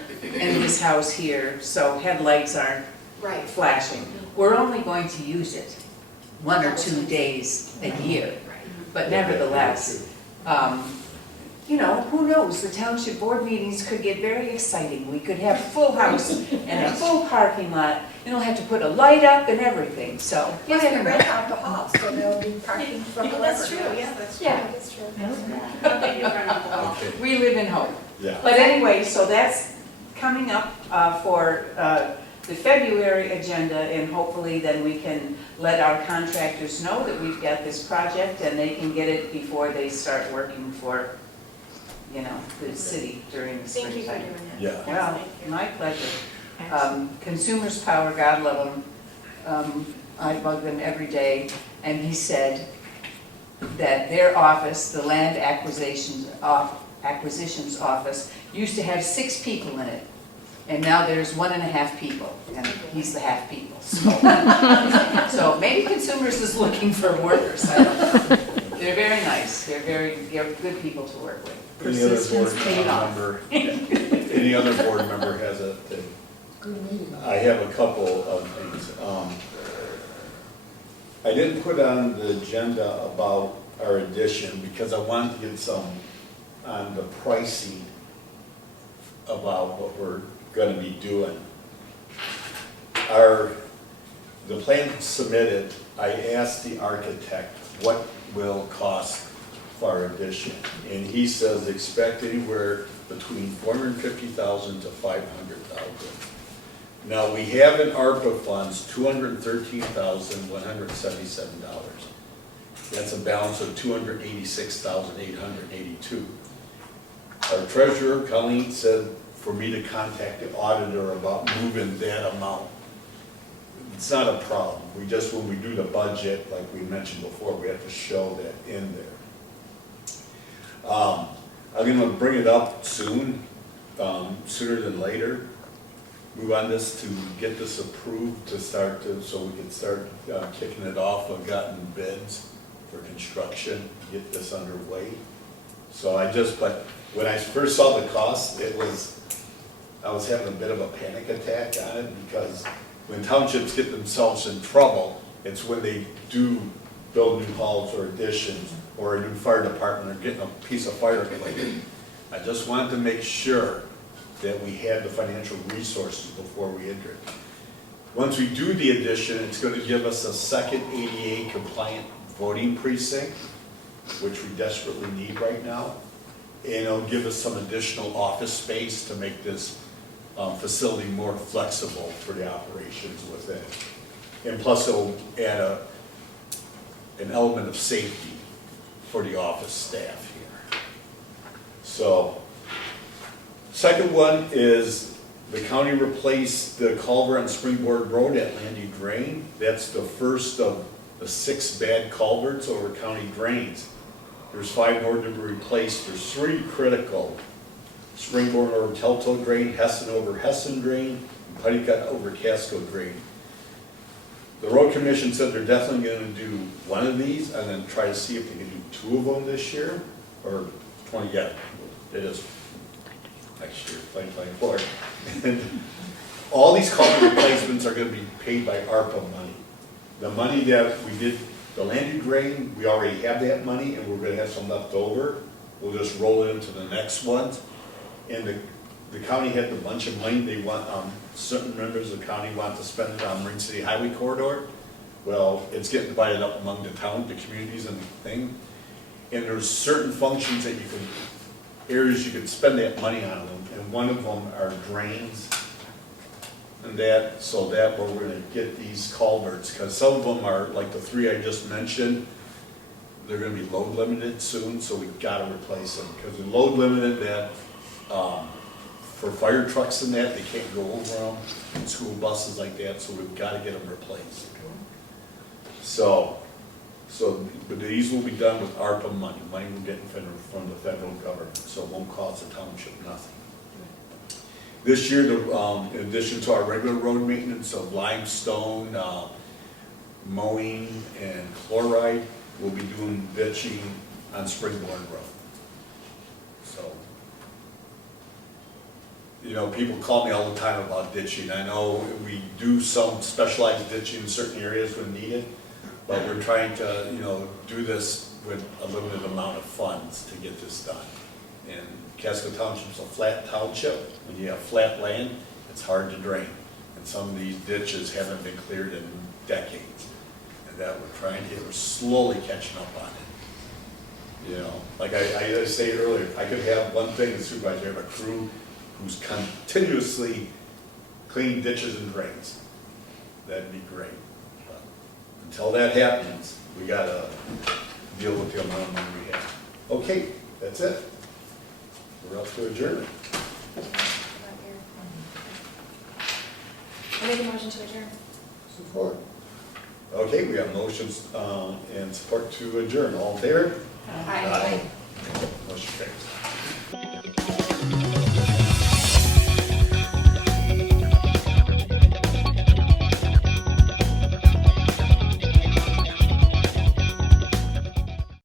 this house here, so headlights aren't Right. flashing. We're only going to use it 1 or 2 days a year, Right. but nevertheless, you know, who knows, the township board meetings could get very exciting. We could have full house and a full parking lot, and we'll have to put a light up and everything, so. We're you gonna never know. rent out the hall, so there'll be parking from Yeah, wherever. that's true, yeah, that's true. Yeah. That's true. They do run up the wall. Okay, We live in hope. yeah. But anyway, so that's coming up for the February agenda, and hopefully then we can let our contractors know that we've got this project and they can get it before they start working for, you know, the city during the Thank you for springtime. doing that. Yeah. Well, my pleasure. Consumers Power, God love them. I bug them every day, and he said that their office, the land acquisitions office, used to have 6 people in it. And now there's 1.5 people, and he's the half people, so. So maybe Consumers is looking for workers, I don't know. They're very nice, they're good people to work with. Any other board Persistence paid off. member, any other board member has a thing? Good meeting. I have a couple of things. I didn't put on the agenda about our addition because I wanted to get some on the pricing about what we're gonna be doing. The plan submitted, I asked the architect what will cost for our addition. And he says expect anywhere between $450,000 to $500,000. Now, we have in ARPA funds $213,177. That's a balance of $286,882. Our treasurer, Colleen, said for me to contact the auditor about moving that amount. It's not a problem. We just, when we do the budget, like we mentioned before, we have to show that in there. I'm gonna bring it up soon, sooner than later. Move on this to get this approved to start to, so we can start kicking it off. I've gotten bids for construction, get this underway. So but when I first saw the cost, I was having a bit of a panic attack on it because when townships get themselves in trouble, it's when they do build new halls or additions or a new fire department or getting a piece of fire equipment. I just wanted to make sure that we had the financial resources before we enter it. Once we do the addition, it's going to give us a second ADA compliant voting precinct, which we desperately need right now. And it'll give us some additional office space to make this facility more flexible for the operations within. And plus it'll add an element of safety for the office staff here. So, second one is the county replaced the culvert on Springboard Road at Landy Drain. That's the first of the 6 bad culverts over county drains. There's 5 more to be replaced. There's 3 critical. Springboard over Telto Drain, Hessen over Hessen Drain, and Putticut over Casco Drain. The road commission said they're definitely gonna do one of these and then try to see if they can do 2 of them this year, or 20, yeah, it is next year, 2024. And all these culvert replacements are gonna be paid by ARPA money. The money that we did, the Landy Drain, we already have that money and we're gonna have some left over. We'll just roll it into the next ones. And the county had a bunch of money they want, certain members of the county want to spend it on Marine City Highway Corridor. Well, it's getting divided up among the town, the communities and the thing. And there's certain functions that areas you could spend that money on them. And one of them are drains. And so that where we're gonna get these culverts, because some of them are, like the 3 I just mentioned, they're gonna be load limited soon, so we gotta replace them. Because they're load limited that, for fire trucks and that, they can't go over them, and school buses like that, so we've gotta get them replaced. But these will be done with ARPA money we're getting from the federal government, so it won't cost the township nothing. This year, in addition to our regular road maintenance of limestone, mowing, and chloride, we'll be doing ditching on Springboard Road. So, you know, people call me all the time about ditching. I know we do some specialized ditching in certain areas when needed, but we're trying to, do this with a limited amount of funds to get this done. And Casco Township's a flat township. When you have flat land, it's hard to drain. And some of these ditches haven't been cleared in decades. And that we're slowly catching up on it. Like I said earlier, if I could have one thing, the supervisor, have a crew who's continuously cleaning ditches and drains. That'd be great. But until that happens, we gotta deal with the amount of money we have. Okay, that's it. We're up to adjourn. I make a motion to adjourn. Support. Okay, we have motions and support to adjourn. All in favor?